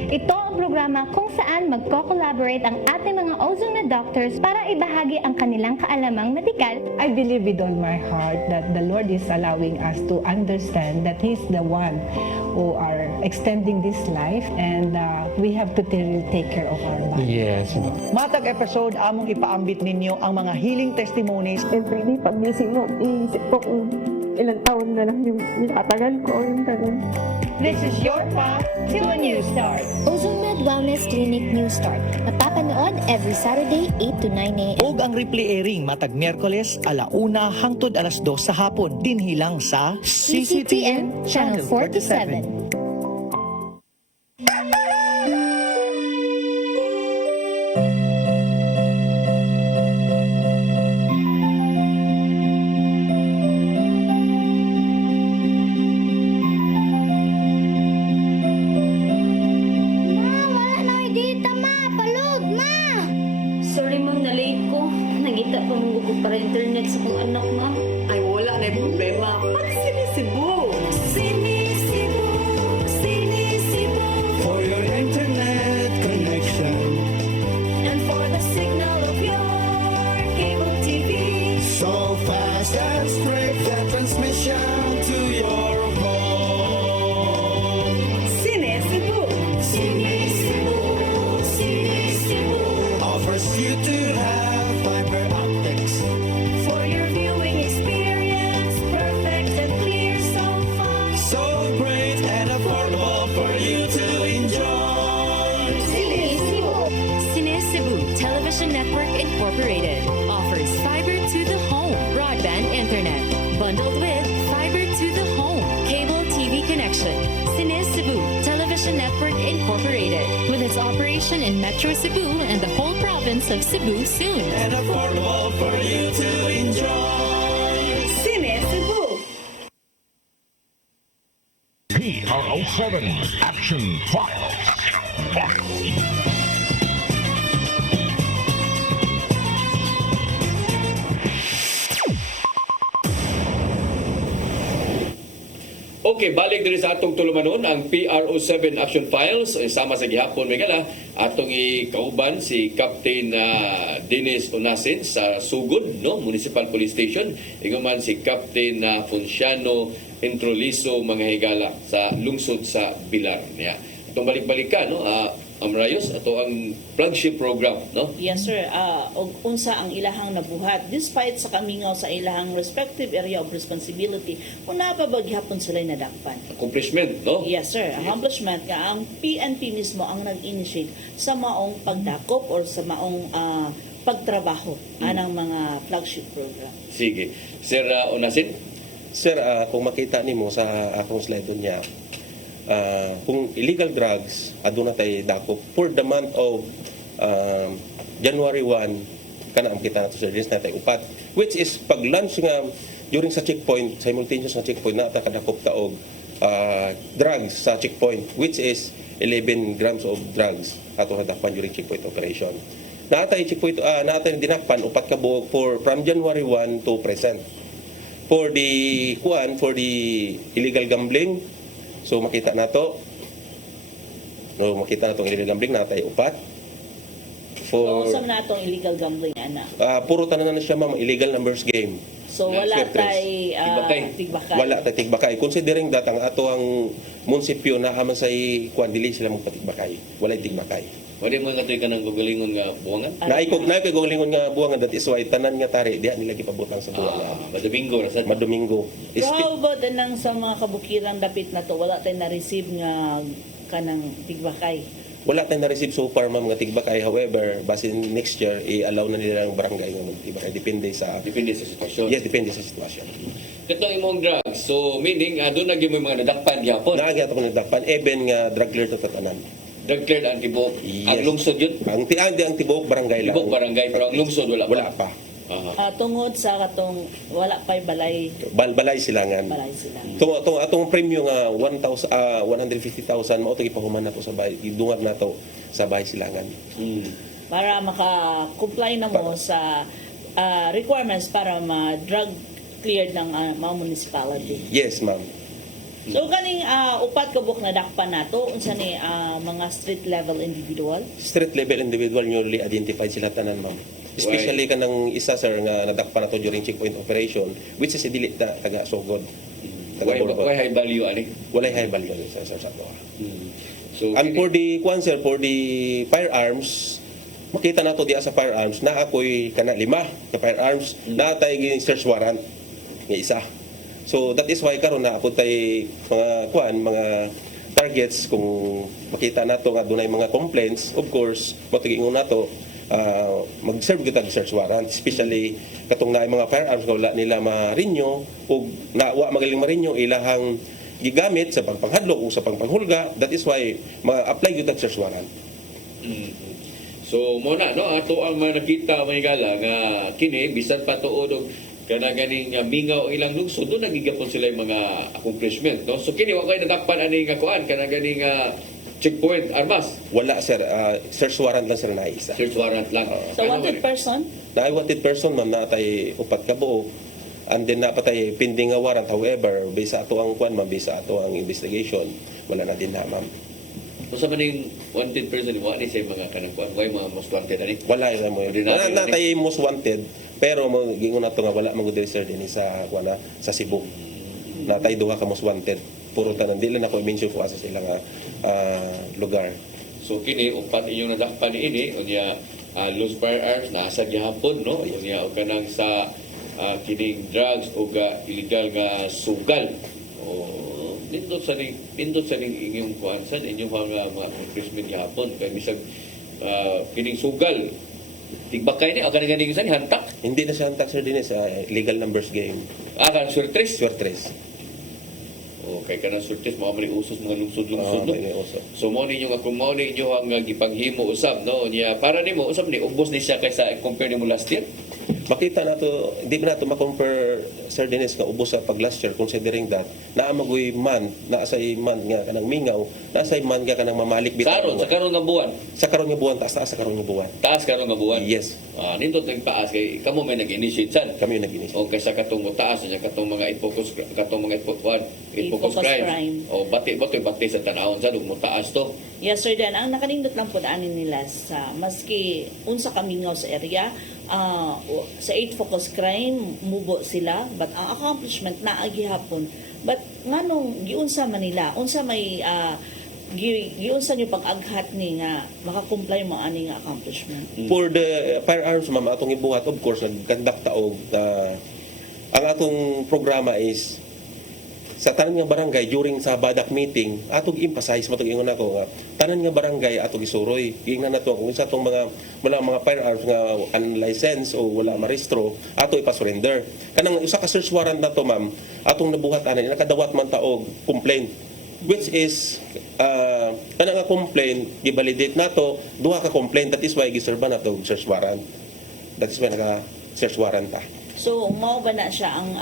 Ito ang programa kung saan magko-collaborate ang ating mga ozone na doctors para ibahagi ang kanilang kaalamang medikal. I believe with all my heart that the Lord is allowing us to understand that He's the one who are extending this life and we have to take care of our body. Yes. Matag episode among ipaambit ninyo ang mga healing testimonies. Every day, pag gising mo, iisip ko kung ilang taon na lang yung nakatagal ko, yung ganun. This is your path to a new start. OzoneMed Wellness Clinic New Start. Napapanood every Saturday 8 to 9 a.m. Og ang replay airing matag Miyerkules 1:00 hangtod 2:00 sa hapon dinhi lang sa CCTN Channel 47. Sorry ma'am, na-late ko. Nangita pa mong gugod para internet sa kong anak, ma'am. Ay wala na problema. Pag sinisibo. Sinisibo. Sinisibo. For your internet connection. And for the signal of your cable TV. So fast and straight the transmission to your home. Sinisibo. Sinisibo. Sinisibo. Offers you to have fiber optics. For your viewing experience, perfect and clear so far. So great and affordable for you to enjoy. Cine Cebu Television Network Incorporated offers fiber to the home broadband internet bundled with fiber to the home cable TV connection. Cine Cebu Television Network Incorporated with its operation in Metro Cebu and the whole province of Cebu soon. And affordable for you to enjoy. Cine Cebu. PRO7 Action Files. Okay, balik diri sa atong tulumanon ang PRO7 Action Files sama sa gihapon Miguel atong ikauban si Captain Dennis Onasin sa Sugod no Municipal Police Station, iguman si Captain Ponciano Introliso mga higala sa lungsod sa Bilar niya. Itong balik-balikan no Amrayos, ato ang flagship program, no? Yes, sir. Og unsa ang ilahang nabuhat despite sa kamingaw sa ilahang respective area of responsibility, una pa bagyapon sila nadakpan. Accomplishment, no? Yes, sir. Accomplishment nga ang PNP mismo ang nag-initiate sa maong pagdakop or sa maong pagtrabaho anang mga flagship program. Sige. Sir Onasin? Sir, kung makita nimo sa akong slide niya, kung illegal drugs aduna tay dakop for the month of January 1 kana ang kita nato sa list natay upat, which is pag lunch nga during sa checkpoint, simultaneous na checkpoint nata kadakop ta og drugs sa checkpoint, which is 11 grams of drugs ato nadakpan during checkpoint operation. Natay checkpoint natay dinakpan upat ka buok for from January 1 to present. For the illegal gambling, so makita nato illegal gambling natay upat. So, unsa man natong illegal gambling ana? Puro tanan na siya ma'am illegal numbers game. So wala tay tigbakay. Wala tay tigbakay. Considering that ang ato ang munisipyo na haman say kuan dili sila magpatigbakay. Wala tigbakay. Wala mo nga ka ng gugalingon nga buwangan? Naikog gugalingon nga buwangan, that is why tanan nga tari diha nila gipabutang sa buwangan. Madomingo ra sad. Madomingo. Pero how about nang sa mga kabukirang dapit na to, wala tay na-receive nga kanang tigbakay? Wala tayong na-receive so far ma'am nga tigbakay. However, base next year, i-allow na nila ang barangay nga magtigbakay. Depende sa sitwasyon. Yes, depende sa sitwasyon. Itong imong drugs, so meaning doon na gyud mo mga nadakpan gyapon. Naagya ko nadakpan, even nga drug clear to tatanan. Drug cleared ang tibuok. Yes. Ang lungsod yun? Ang tibuok barangay lang. Tibuok barangay, pero ang lungsod wala pa. Wala pa. Tungod sa katong wala pa'y balay. Balay silangan. Balay silangan. Atong premyo nga 150,000 mao to gipahuman nato sa bahay, idungag nato sa bahay silangan. Para maka-comply na mo sa requirements para ma-drug cleared ng mga municipality. Yes, ma'am. So kaning upat ka buk na dakpan nato unsa ni mga street level individual? Street level individual newly identified sila tanan, ma'am. Especially kanang isa sir nga nadakpan nato during checkpoint operation, which is dili ta taga Sugod. Why high value ani? Walay high value ni sir sa ato. So and for the sir, for the firearms, makita nato diya sa firearms na ako'y kana 5 ka firearms na tay search warrant nga isa. So that is why karon na apod tay mga targets kung makita nato nga dunay mga complaints, of course matugingon nato mag-serve kita ng search warrant, especially katong naay mga firearms nga wala nila ma-renew o wa magaling ma-renew ilahang gigamit sa pagpanghadlok o sa pagpanghulga. That is why ma-apply gyud ang search warrant. So mo na no ato ang nakita mga gala nga kini bisan pa tuod og kana ganing mingaw ang ilang lungsod do nagigapon sila yung mga accomplishment no. So kini wa kay nadakpan ani nga kuan kana ganing checkpoint armas. Wala sir, search warrant lang sir na isa. Search warrant lang. So wanted person? Na wanted person ma'am na tay upat ka buo. And then napatay pending nga warrant, however based sa ato ang kuan ma'am, based sa ato ang investigation, wala na din na ma'am. Kung sa man yung wanted person, wala ni sa mga kanang kuan, why mga most wanted ani? Wala na mo. Natay most wanted, pero gingon nato nga wala magud sir din sa kuan sa Cebu. Natay duha ka most wanted. Puro tanan dili na ko i-mention ko asa sila nga lugar. So kini upat inyong nadakpan ini unya loose firearms nasa gihapon no unya og kanang sa kining drugs o illegal nga sugal o pindot sa ning inyong kuansan inyong mga accomplishment gihapon kay bisag kining sugal tigbakay ni aga ganing sa ni hantak hindi na siya hantak sir din sa legal numbers game kan surtres okay kanang surtres mao man usos mga lungsod-lungsod no so mo ninyo nga kung mao ninyo ang gipanghimo usab no nya para nimo usab ni ubos ni siya kaysa compare nimo last year makita na to, hindi ba na to ma-compare, Sir Dennis, nga ubos sa pag last year, considering that, naamagoy man, naasay man nga kanang mingaw, naasay man nga kanang mamalik Sa karon nga buwan. Sa karon nga buwan, taas sa karon nga buwan. Taas karon nga buwan. Yes. Nindot nang taas kay kamo may nag-initiate san. Kami yung nag-initiate. O kaysa katong taas niya katong mga i-focus I-focus crime. O bati sa tanawon sa mo taas to. Yes, sir, Dan. Ang nakanindot lang po daanin nila sa maski unsa kamingaw sa area, sa 8 focus crime, mubo sila, but ang accomplishment na agihapon. But nganong giunsa man nila, unsa may giunsa niyo pag-aghat ni nga makakomply mo ani nga accomplishment? For the firearms, ma'am, atong ibuhat, of course, nagkandak taog. Ang atong programa is sa tanan nga barangay during sa badak meeting atong emphasize matong ingon ako nga tanan nga barangay atong isuroy ingnan nato kung sa atong mga firearms nga unlicensed o wala marehistro ato ipa-surrender kanang usa ka search warrant nato ma'am atong nabuhat ani nakadawat man taog complaint which is kanang nga complaint gi-validate nato duha ka complaint, that is why giserba nato search warrant, that is why naka search warrant ta. So, mao ba na siya ang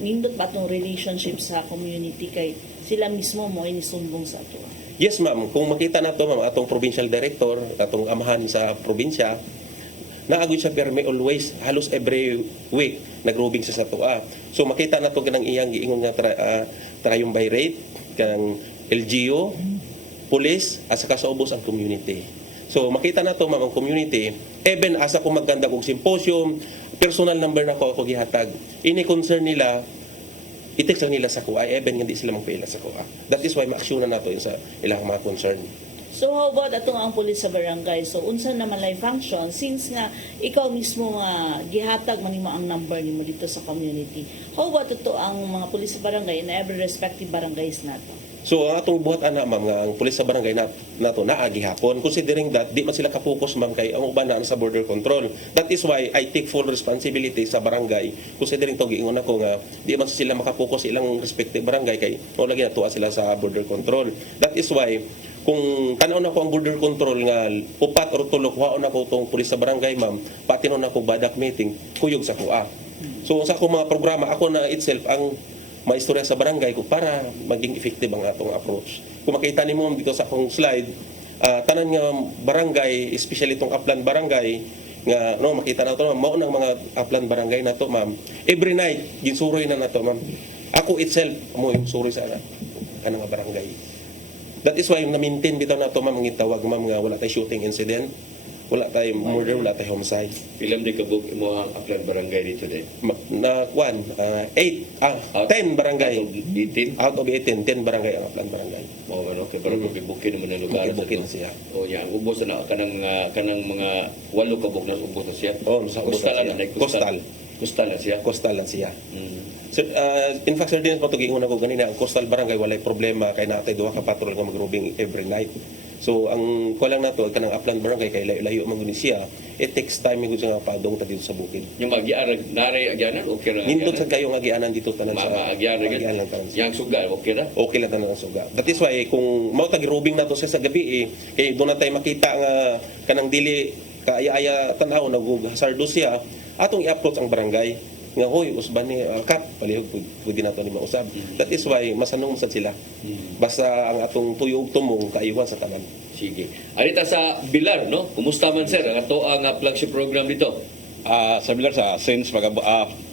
nindot ba atong relationship sa community kay sila mismo mo inisumbong sa ato? Yes, ma'am. Kung makita nato ma'am, atong provincial director, atong amahan sa probinsya, naagoy siya perme always, halos every week, nagrubing siya sa tua. So, makita nato kanang iyang giingon nga trayong by rate, kanang LGU, police, at saka sa ubos ang community. So, makita nato ma'am ang community, even asa kung maganda kong symposium, personal number na ako gihatag. Ini concern nila, i-text lang nila sa kuha, even hindi sila magpaila sa kuha. That is why ma-action na nato yung sa ilang mga concern. So how about atong ang pulis sa barangay? So unsa naman lay function since nga ikaw mismo nga gihatag man nimo ang number nimo dito sa community. How about ito ang mga pulis sa barangay in every respective barangays nato? So ang atong buhat ana ma'am nga ang pulis sa barangay nato naagi hapon, considering that di man sila ka-focus ma'am kay ang uban na sa border control. That is why I take full responsibility sa barangay, considering to giingon ako nga di man sila maka-focus ilang respective barangay kay mo lagi natuwa sila sa border control. That is why kung tanaw na ko ang border control nga upat or tulo kuhaon ako tong pulis sa barangay ma'am, pati nun ako badak meeting kuyog sa kuha. So sa akong mga programa ako na itself ang maistorya sa barangay ko para maging effective ang atong approach. Kung makita nimo dito sa akong slide, tanan nga barangay, especially itong Upland barangay, nga no makita nato mao nang mga Upland barangay nato ma'am. Every night ginsuroy na nato ma'am. Ako itself mo yung suroy sa kanang barangay. That is why na-maintain bitaw nato ma'am ang itawag ma'am nga wala tay shooting incident, wala tay murder, wala tay homicide. Pilam di kabuk mo ang Upland barangay dito din. Na 10 barangay. Out of 18, 10 barangay ang Upland barangay. Mao ano kay para bukin mo na lugar. Bukin na siya. O yan, ubos na kanang mga 8 kabuk na ubos na siya. Oh, sa coastal na coastal. Coastal na siya. Coastal lang siya. So, in fact, Sir Dennis, patugingon ako ganina, ang coastal barangay walay problema kay natay duha ka patrol nga magrubing every night. So, ang kulang nato kanang Upland barangay kay layo man gud siya. It takes time gud nga padong ta dito sa bukid. Yung mag-iarag nare agyanan okay ra. Nindot sa kayo nga agianan dito tanan sa agyanan yang suga okay ra. Okay lang tanan ang suga. That is why kung mao tag rubing nato sa gabi kay doon na tay makita nga kanang dili kaaya-aya tanaw nag-hazardo siya, atong i-approach ang barangay nga hoy usban ni kap palihog pwede nato ni mausab. That is why masanong sad sila. Basta ang atong tuyog tumong kaiwan sa tanan. Sige. Arita sa Bilar no. Kumusta man sir ang ato ang flagship program dito? Sa Bilar since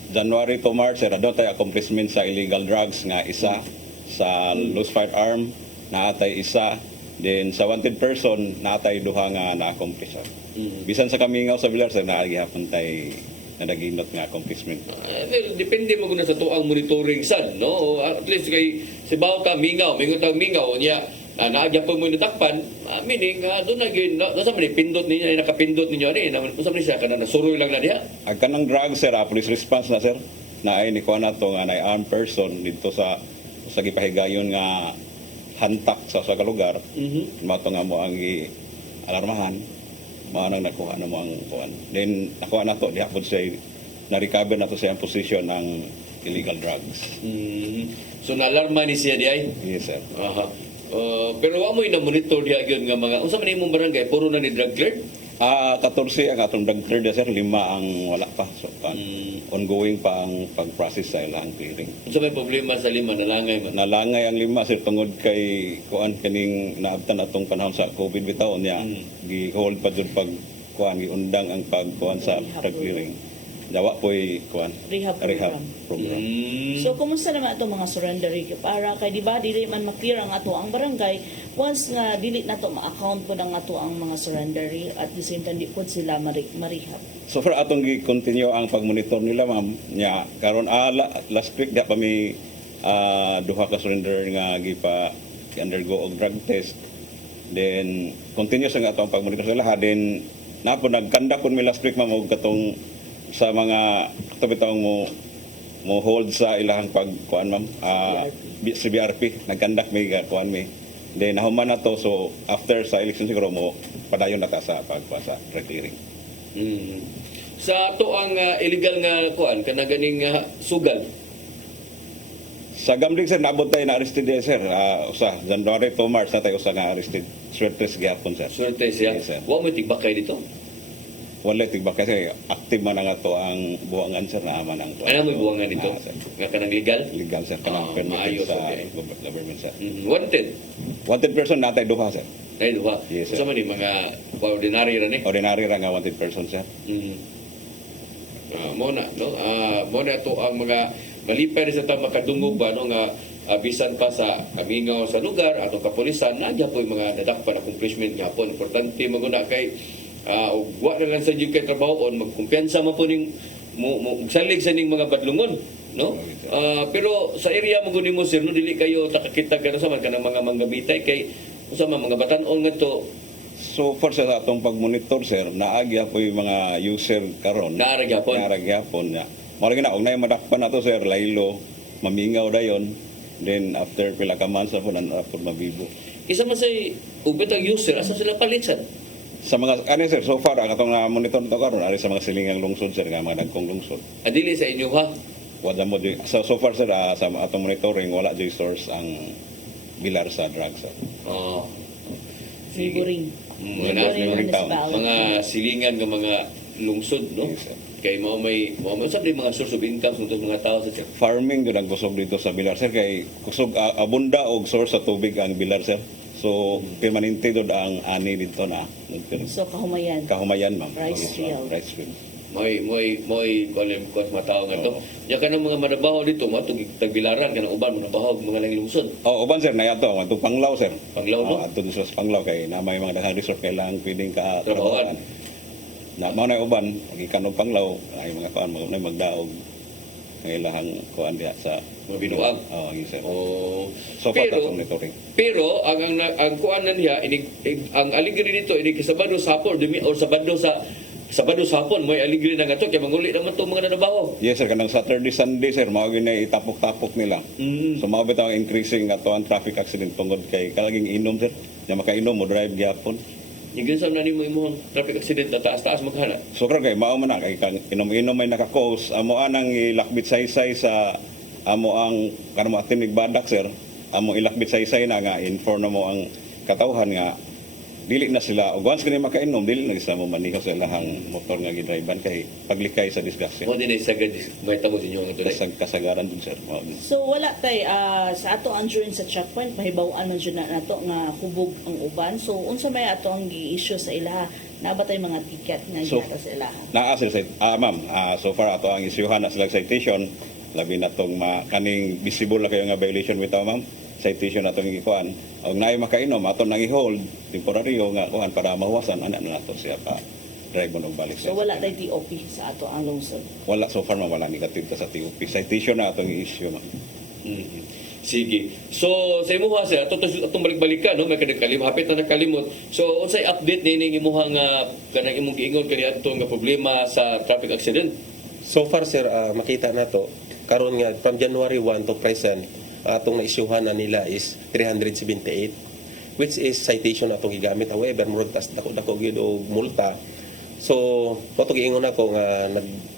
January to March sir adto tay accomplishment sa illegal drugs nga isa sa loose firearm naatay isa then sa wanted person naatay duha nga na-accomplish. Bisan sa kamingaw sa Bilar sir naagi hapon tay na naginot nga accomplishment. Well, depende mo guna sa tuang monitoring sad, no? At least kay si Bawta mingaw niya naagya pa mo natakpan, meaning doon na gin nasa man pindot niya nakapindot ninyo ani, nasa man siya kana nasuroy lang na diha. Ang kanang drug sir, police response na sir. Na ay ni ko na to nga na armed person dito sa gipahigayon nga hantak sa lugar. Mato nga mo ang alarmahan. Mao nang nakuha na mo ang kuan. Then nakuha na to dihapon siya na-recover na to sa position ng illegal drugs. So na-alarma ni siya di ay? Yes sir. Pero wa mo na monitor diha gyud nga mga unsa man imong barangay puro na ni drug cleared? 14 ang atong drug clear sir, 5 ang wala pa. So ongoing pa ang pag-process sa ilang clearing. So may problema sa 5, nalangay man. Nalangay ang 5 sir tungod kay kuan kaning naabtan atong panahon sa COVID bitaw niya. Gi-hold pa jud pag kuan giundang ang pagkuan sa drug clearing. Dawa po'y kuan Rehab program. So, kumusta naman itong mga surrender? Para kay di ba dili man maklear ang ato ang barangay, once nga dili na to ma-account po ng ato ang mga surrender at the same time di po sila marehab. So for atong gi-continue ang pag-monitor nila ma'am nya karon last week da pa may duha ka surrender nga gipa undergo og drug test. Then continuous ang atong pag-monitor sa lahat. Then napo nagkandak kun mi last week ma'am og katong sa mga katong mo hold sa ilahang pagkuan ma'am sa BRP nagkandak may kuan mi. Then nahuman na to, so after sa election siguro mo padayon na ta sa pagkuan sa drug clearing. Sa ato ang illegal nga kuan kana ganing sugal. Sa Gamling sir naabot tayo na arrested din sir. Usa January to March na tayo usa na arrested. Swertes gyapon sir. Swertes ya. Yes, sir. Wa mo tigbakay dito. Wala tigbak kasi active man nga to ang buwangan sir na aman ang to. Ano mo buwangan dito? Nga kanang legal? Legal sir kanang permitted maayos, sa okay. government sir. Wanted person natay duha sir. Ay duha. Yes, sir. Sa man ni mga ordinary ra ni. Ordinary ra nga wanted person sir. Mo na no. Mo na to ang mga malipay sa ta makadungog ba no nga bisan pa sa kamingaw sa lugar atong kapulisan nadya po yung mga nadakpan accomplishment gyapon. Importante maguna kay wa na lang sa jud kay trabaho on magkumpiyansa man po ning salig sa ning mga badlungon no pero sa area mo guni mo sir no dili kayo takakita kana sa man kanang mga manggabitay kay usa man mga batan-on ngadto. So for sa atong pagmonitor sir naagya po yung mga user karon naaragyapon na mao na og nay madakpan nato sir laylo mamingaw dayon then after pila ka months po mabibo. Isa man say ubit ang user asa sila palitsan sa mga sir so far ang atong monitor to karon ari sa mga silingang lungsod sir nga mga dagkong lungsod. Adili sa inyo ha. Wala mo so far sir sa atong monitoring wala joy source ang bilar sa drugs sir. Neighboring mga silingan ng mga lungsod no. Yes, kay mao may sabi mga source of income sa mga tao sa sir. Farming gyud ang kusog dito sa bilar sir kay kusog abunda og source sa tubig ang bilar sir. So, permanente doon ang ani dito na. So, kahumayan. Kahumayan, ma'am. Rice field. Rice field. Moy kuan matao nga to. Ya kanang mga manabaho dito mo tagbilaran kanang uban manabaho mga lang lungsod. Uban sir na yato ang Panglaw sir. Panglaw no. Ato sa Panglaw kay na may mga daghang resort kay lang pwedeng ka trabahoan. Na mao na uban gikan og Panglaw ay mga kuan magdaog ang ilahang kuan diha sa binuang. Yes sir. So pero ang kuan niya ang aligri dito ini Sabado sa hapon o Sabado sa hapon may aligri na nga to kay manguli naman to mga nanabaho. Yes sir kanang Saturday Sunday sir mao gyud na itapok-tapok nila. So mao bitaw ang increasing ato ang traffic accident tungod kay kalaging inom sir. Nya makainom mo drive gyapon. Yung sa nani mo imong traffic accident na taas-taas maghana. So kay mao man na kay inom-inom may naka-cause amo anang ilakbit saysay sa amo ang kanamo tinig badak sir amo ilakbit saysay na nga inform na mo ang katawhan nga dili na sila og once kini makainom dili na sila mo maniho sa ilahang motor nga gidrivean kay paglikay sa disgustion. Mo dinay sagad may tamo inyo ang ito kasagaran dun sir. So wala tay sa ato ang during sa checkpoint mahibaw-an man jud na nato nga hubog ang uban. So unsa may ato ang gi-issue sa ilaha na ba tay mga ticket nga ginato sa ilaha? Naa sir ma'am so far ato ang isyuhan na sila citation labi na tong kaning visible na kayo nga violation bitaw ma'am citation atong ikuan og naay makainom aton nang i-hold temporaryo nga kuan para mahuwasan ana na nato siya pa drive mo balik so wala tay TOP sa ato ang lungsod wala so far wala negative ka sa TOP citation na atong i-issue ma'am. Sige. So sa imo ha sir atong balik-balikan no may hapit na nakalimot. So unsay update ni imuha nga kanang imong giingon kani adto nga problema sa traffic accident? So far sir makita nato karon nga from January 1 to present atong na-isyuhan na nila is 378 which is citation atong gigamit however murag tas dako gyud og multa. So moto giingon nako nga nag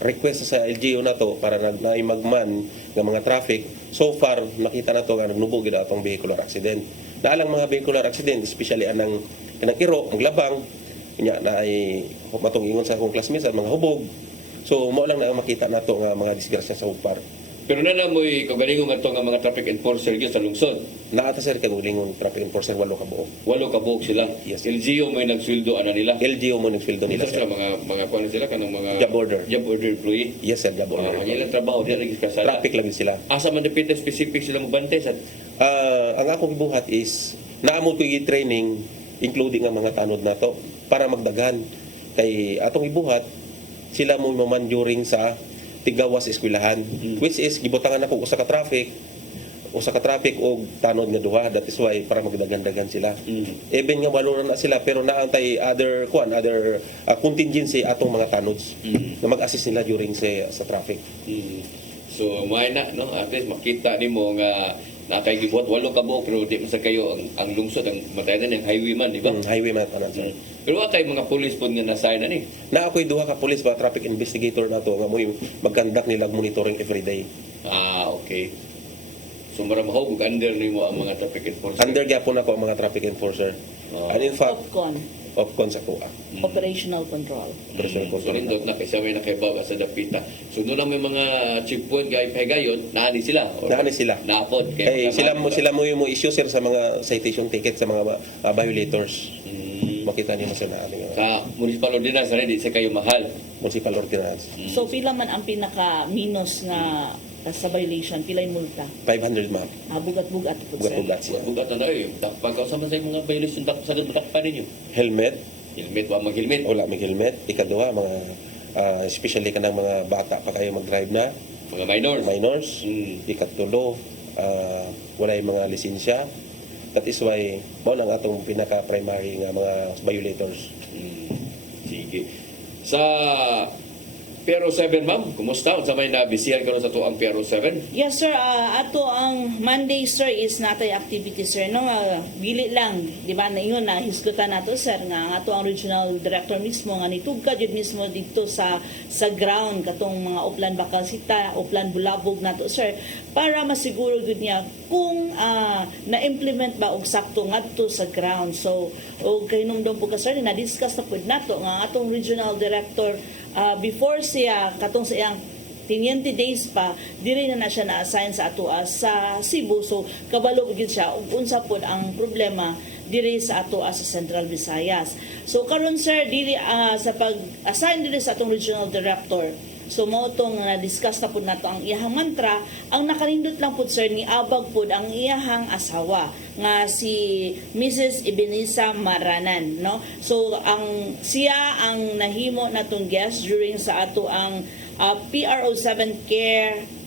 request sa LGU nato para naimagman nga mga traffic. So far nakita nato nga nagnubog gyud atong vehicular accident. Naalang mga vehicular accident especially anang iro, ang labang nya na ay matong ingon sa akong classmates ang mga hubog. So mao lang na ang makita nato nga mga disgrasya sa Hugpar. Pero na mo'y kagalingon nga nga mga traffic enforcer gyud sa lungsod. Naata sir kagulingon traffic enforcer 8 ka buok. 8 ka buok sila. Yes. LGU may nagsweldo ana nila. LGU mo ning sweldo nila Isa sir. sila mga kuan sila kanang mga Job order. Job order employee. Yes sir, job order. Ilang trabaho diya lagi kasala. Traffic lang sila. Asa man depende specific sila mobante sa Ang akong buhat is naamot ko training including ang mga tanod nato para magdaghan kay atong ibuhat sila mo mamanduring sa tigawas eskwelahan which is gibutangan ako usa ka traffic og tanod nga duha, that is why para magdagan-dagan sila. Even nga walo na sila pero naantay other contingency atong mga tanods na mag-assist nila during sa traffic. So may na no at least makita nimo nga nakay gibuhat 8 ka buok pero di man sa kayo ang lungsod ang matayan ng highwayman di ba? Highwayman tanan sir. Pero wa kay mga police pod nga na-assign na ni. Na ako'y duha ka police ba traffic investigator nato nga mo mag-conduct nila monitoring every day. Okay. So maramahog ug under nimo ang mga traffic enforcer. Under gyapon ako ang mga traffic enforcer. And in fact, Opcon sa kuha. Operational control. Operational So control. nindot na kaysa may nakaibawa sa dapita. So doon na may mga checkpoint gay gayon, naani sila. Naani sila. Naapod. Eh, sila mo yung issue sir sa mga citation ticket sa mga violators. Makita niyo sa naani nga. Sa municipal ordinance rin di sa kayo mahal. Municipal ordinance. So pila man ang pinaka-minus nga sa violation, pila yung multa? 500 ma'am. Bugat-bugat po sir. Bugat-bugat siya. Bugat na daw eh. Pagkausaman sa mga violation sagad matakpan ninyo. Helmet. Helmet wa mag-helmet. Wala may helmet. Ikaduha mga especially kanang mga bata pa kayo mag-drive na. Mga minors. Ikatulo, wala yung mga lisensya. That is why mao lang atong pinaka-primary nga mga violators. Sige. Sa Piero 7, ma'am, kumusta? Unsa may nabisihan karon sa tuang Piero 7? Yes sir, ato ang Monday sir is natay activity sir no bili lang di ba na ingon na hisgutan nato sir nga ang ato ang regional director mismo nga nitugkad jud mismo dito sa ground katong mga Uplan Bakasita, Uplan Bulabog nato sir para masiguro gud niya kung na-implement ba og sakto ngadto sa ground. So og kahinumdom po ka sir na discuss na pud nato nga atong regional director before siya katong sa iyang tiniente days pa diri na siya na-assign sa ato sa Cebu. So kabalo gyud siya ug unsa pod ang problema diri sa ato sa Central Visayas. So karon sir diri sa pag-assign diri sa atong regional director, so mao tong na-discuss na pud nato ang iyahang mantra. Ang nakanindot lang pud sir ni abag pud ang iyahang asawa nga si Mrs. Ebenisa Maranan no. So siya ang nahimo natong guest during sa ato ang PRO7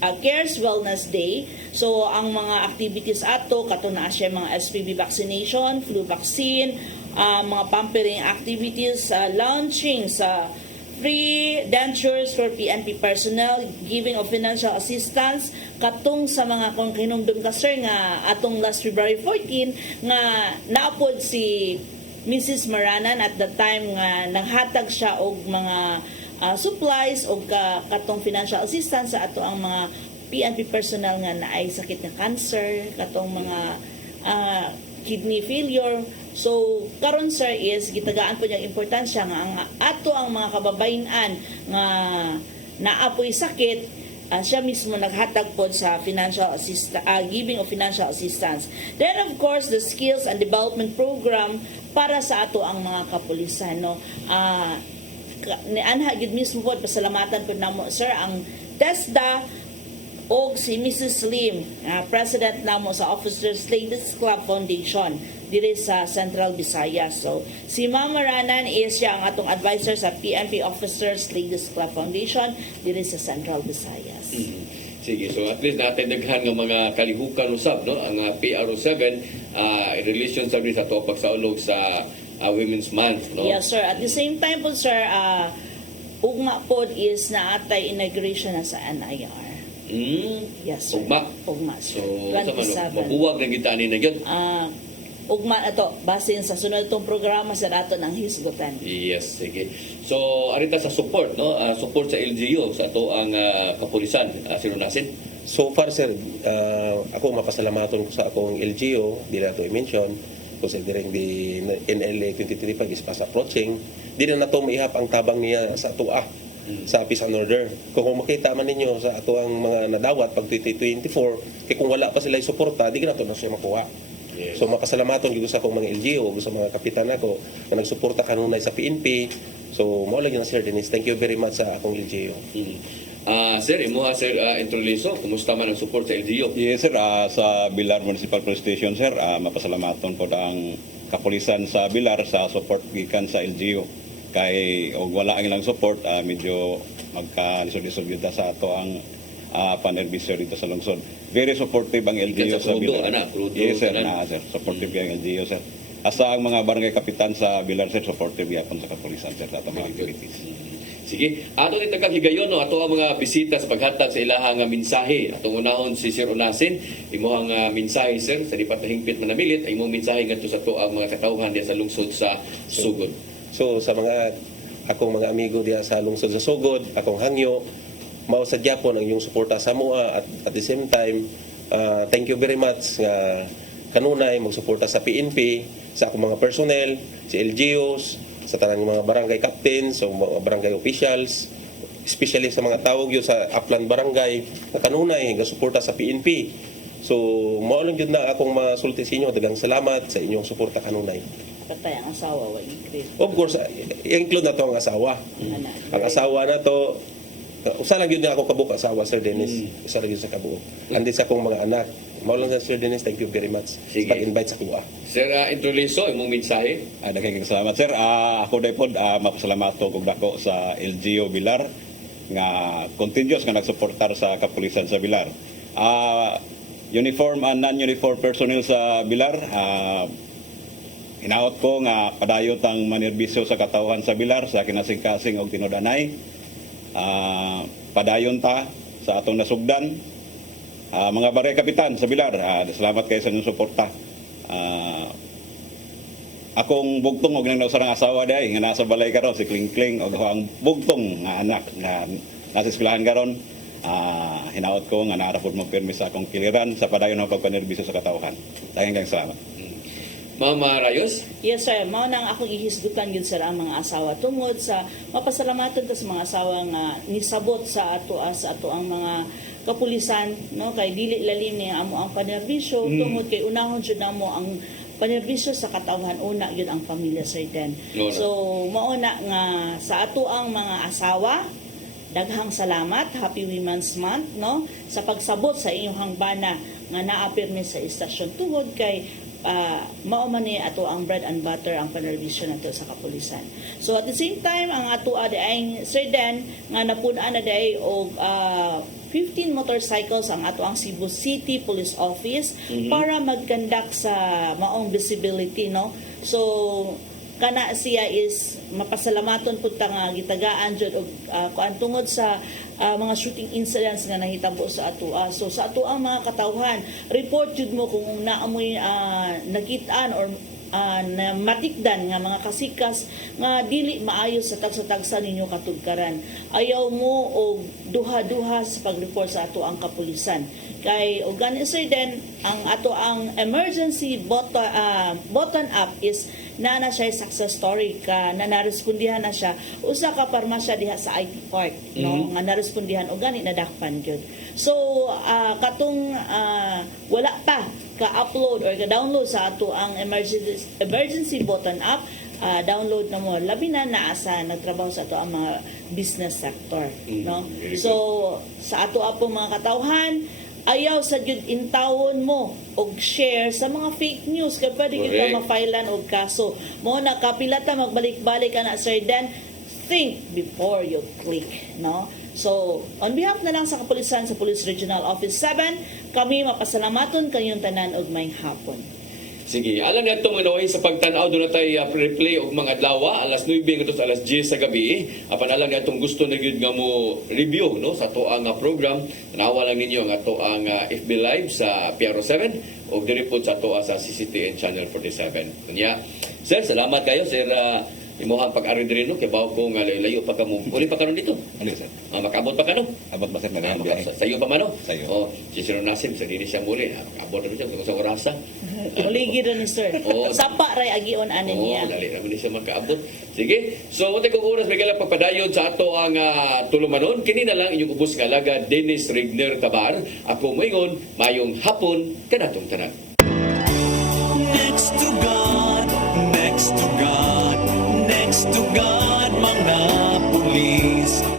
Cares Wellness Day. So ang mga activities ato kato na siya mga SPV vaccination, flu vaccine, mga pampering activities, launching sa free dentures for PNP personnel, giving of financial assistance katong sa mga kung hinumdum ka sir nga atong last February 14 nga naapod si Mrs. Maranan at the time nga naghatag siya og mga supplies o katong financial assistance sa ato ang mga PNP personnel nga naay sakit ng cancer, katong mga kidney failure. So karon sir is gitagaan po niyang importansya nga ang ato ang mga kababayan nga naapoy sakit, siya mismo naghatag po sa financial giving of financial assistance. Then of course the skills and development program para sa ato ang mga kapulisan no. Anha gid mismo po pasalamatan po namo sir ang TESDA o si Mrs. Lim, president namo sa Officers Ladies Club Foundation diri sa Central Visayas. So si Ma'am Maranan is siya ang atong advisor sa PNP Officers Ladies Club Foundation diri sa Central Visayas. Sige, so at least natin daghan ng mga kalihukan usab no ang PRO7 in relation sa to pagsaulog sa Women's Month no. Yes sir, at the same time po sir ugma pod is naatay inauguration na sa NIR. Yes sir. Ugma. So sa mabuwag na kita ni na gyud. Ugma ato basin sa sunod tong programa sa ato ng hisgutan. Yes, sige. So arita sa support no, support sa LGU sa ato ang kapulisan, sinunasin. So far sir, ako mapasalamaton ko sa akong LGU, di na to i-mention considering the NLA 2025 is fast approaching, di na nato maihap ang tabang niya sa atua sa peace and order. Kung makita man ninyo sa ato ang mga nadawat pag 2024, kaya kung wala pa sila suporta, di na to na siya makuha. Yes. So mapasalamaton gyud sa akong mga LGU ug sa mga kapitan ako na nagsuporta kanunay sa PNP. So mao lang yun, Sir Dennis. Thank you very much sa akong LGU. Sir, imo Sir Introliso, kumusta man ang support sa LGU? Yes sir, sa Bilar Municipal Police Station sir, mapasalamaton po ang kapulisan sa Bilar sa support gikan sa LGU. Kay og wala ang ilang support, medyo magkalisod-lisod yun sa ato ang panerbisyo dito sa lungsod. Very supportive ang LGU sa Bilar. Yes sir, sir, supportive ang LGU sir. Asa ang mga barangay kapitan sa Bilar sir, supportive yapon sa kapulisan sir sa atong mga activities. Sige, ato ni tagang higayon no, ato ang mga bisita sa paghatag sa ilahang mensahe. Atong unahon si Sir Unasin, imong mensahe sir sa di pa hingpit manamilit, ay imong mensahe ngadto sa to ang mga katawhan diya sa lungsod sa Sugod. So sa mga akong mga amigo diya sa lungsod sa Sugod, akong hangyo, mao sa gyapon ang inyong suporta sa mua at the same time, thank you very much nga kanunay magsuporta sa PNP, sa akong mga personnel, si LGUs, sa tanang mga barangay captains, so mga barangay officials, especially sa mga tawag yun sa Upland Barangay na kanunay nga suporta sa PNP. So mao lang yun na akong masulti sa inyo. Daghang salamat sa inyong suporta kanunay. Patay ang asawa, wa increase. Of course, i-include na to ang asawa. Ang asawa na to, usa lang yun na ako kabuok asawa, Sir Dennis. Usa lang yun sa kabuok. Andin sa akong mga anak. Mao lang Sir Dennis, thank you very much. Sige. Pag-invite sa kuha. Sir Introliso, imong mensahe? Daghang salamat sir. Ako dai pod mapasalamat kog dako sa LGU Bilar nga continuous nga nagsuportar sa kapulisan sa Bilar. Uniform and non-uniform personnel sa Bilar, hinaot ko nga padayot ang manerbisyo sa katawhan sa Bilar sa kinasing-kasing og tinudanay. Padayon ta sa atong nasugdan. Mga barangay kapitan sa Bilar, salamat kayo sa inyong suporta. Akong bugtong og nang nausarang asawa day nga nasa balay karon si Kling og ang bugtong nga anak nga nasa eskwelahan karon. Hinaot ko nga naara pud mo permis sa akong kiliran sa padayon ng pagpanerbisyo sa katawhan. Daghang salamat. Mama Rayos? Yes sir, mao nang akong ihisgutan gyud sir ang mga asawa tungod sa mapasalamatan ta sa mga asawa nga nisabot sa ato ang mga kapulisan, no, kay dili lalim ni amo ang panerbisyo tungod kay unahon jud namo ang panerbisyo sa katawhan, una gyud ang pamilya Sir Den. So mao na nga sa ato ang mga asawa, daghang salamat, Happy Women's Month, no, sa pagsabot sa inyong hangbana nga naapirmi sa istasyon tungod kay mao man ni ato ang bread and butter ang panerbisyo nato sa kapulisan. So at the same time ang ato ay Sir Den nga napun-an na day og 15 motorcycles ang ato ang Cebu City Police Office para mag-conduct sa maong visibility, no. So kana siya is mapasalamaton pud ta nga gitagaan jud og kuan tungod sa mga shooting incidents nga nahitabo sa ato. So sa ato ang mga katawhan, report jud mo kung naamoy nakitaan or na matikdan nga mga kasikas nga dili maayo sa tagsa-tagsa ninyo katugkaran. Ayaw mo og duha-duha sa pag-report sa ato ang kapulisan. Kay Sir Den, ang ato ang emergency button up is na siya success story ka na narespondihan na siya usa ka parmasya diha sa IT Park, no, nga narespondihan og gani nadakpan gyud. So katong wala pa ka-upload or ka-download sa ato ang emergency button app, download na mo, labi na naasa nagtrabaho sa ato ang mga business sector, no. So sa ato apong mga katawhan, ayaw sa gyud intawon mo og share sa mga fake news kay pwede kita ma-filean og kaso. Mo na kapilata magbalik-balik ana Sir Dan, think before you click, no. So, on behalf na lang sa kapulisan sa Police Regional Office 7, kami mapasalamaton kayong tanan og mayong hapon. Sige, alam na itong manaway sa pagtanaw, doon na tayo replay og mga adlaw, alas 9 hangtod alas 10 sa gabi. Apan alam na itong gusto na yun nga mo review, no, sa ato ang program. Tanawa lang ninyo nga ato ang FB Live sa PRO 7 o direport sa ato sa CCTN Channel 47. Kanya, sir, salamat kayo, Sir imuhang pag-ari diri no kay bawo ko nga layo pa kamo. Uli pa karon dito. Ano sir? Makaabot pa kano? Abot ba sir na ganyan biyahe? Sayo pa mano? Sayo. Oh, si Sir Nasim sa dili siya muli. Abot na siya sa orasa. Uligi rin ni sir. Oo. Sapa ray agion ano niya. Dali naman ni siya makaabot. Sige. So, unti kong oras may kalang pagpadayon sa ato ang tulumanon. Kini na lang inyong ubos nga alaga, Dennis Rigner Tabar. Ako moingon, mayong hapon, kanatong tanan. Next to God, next to God, next to God, mga pulis.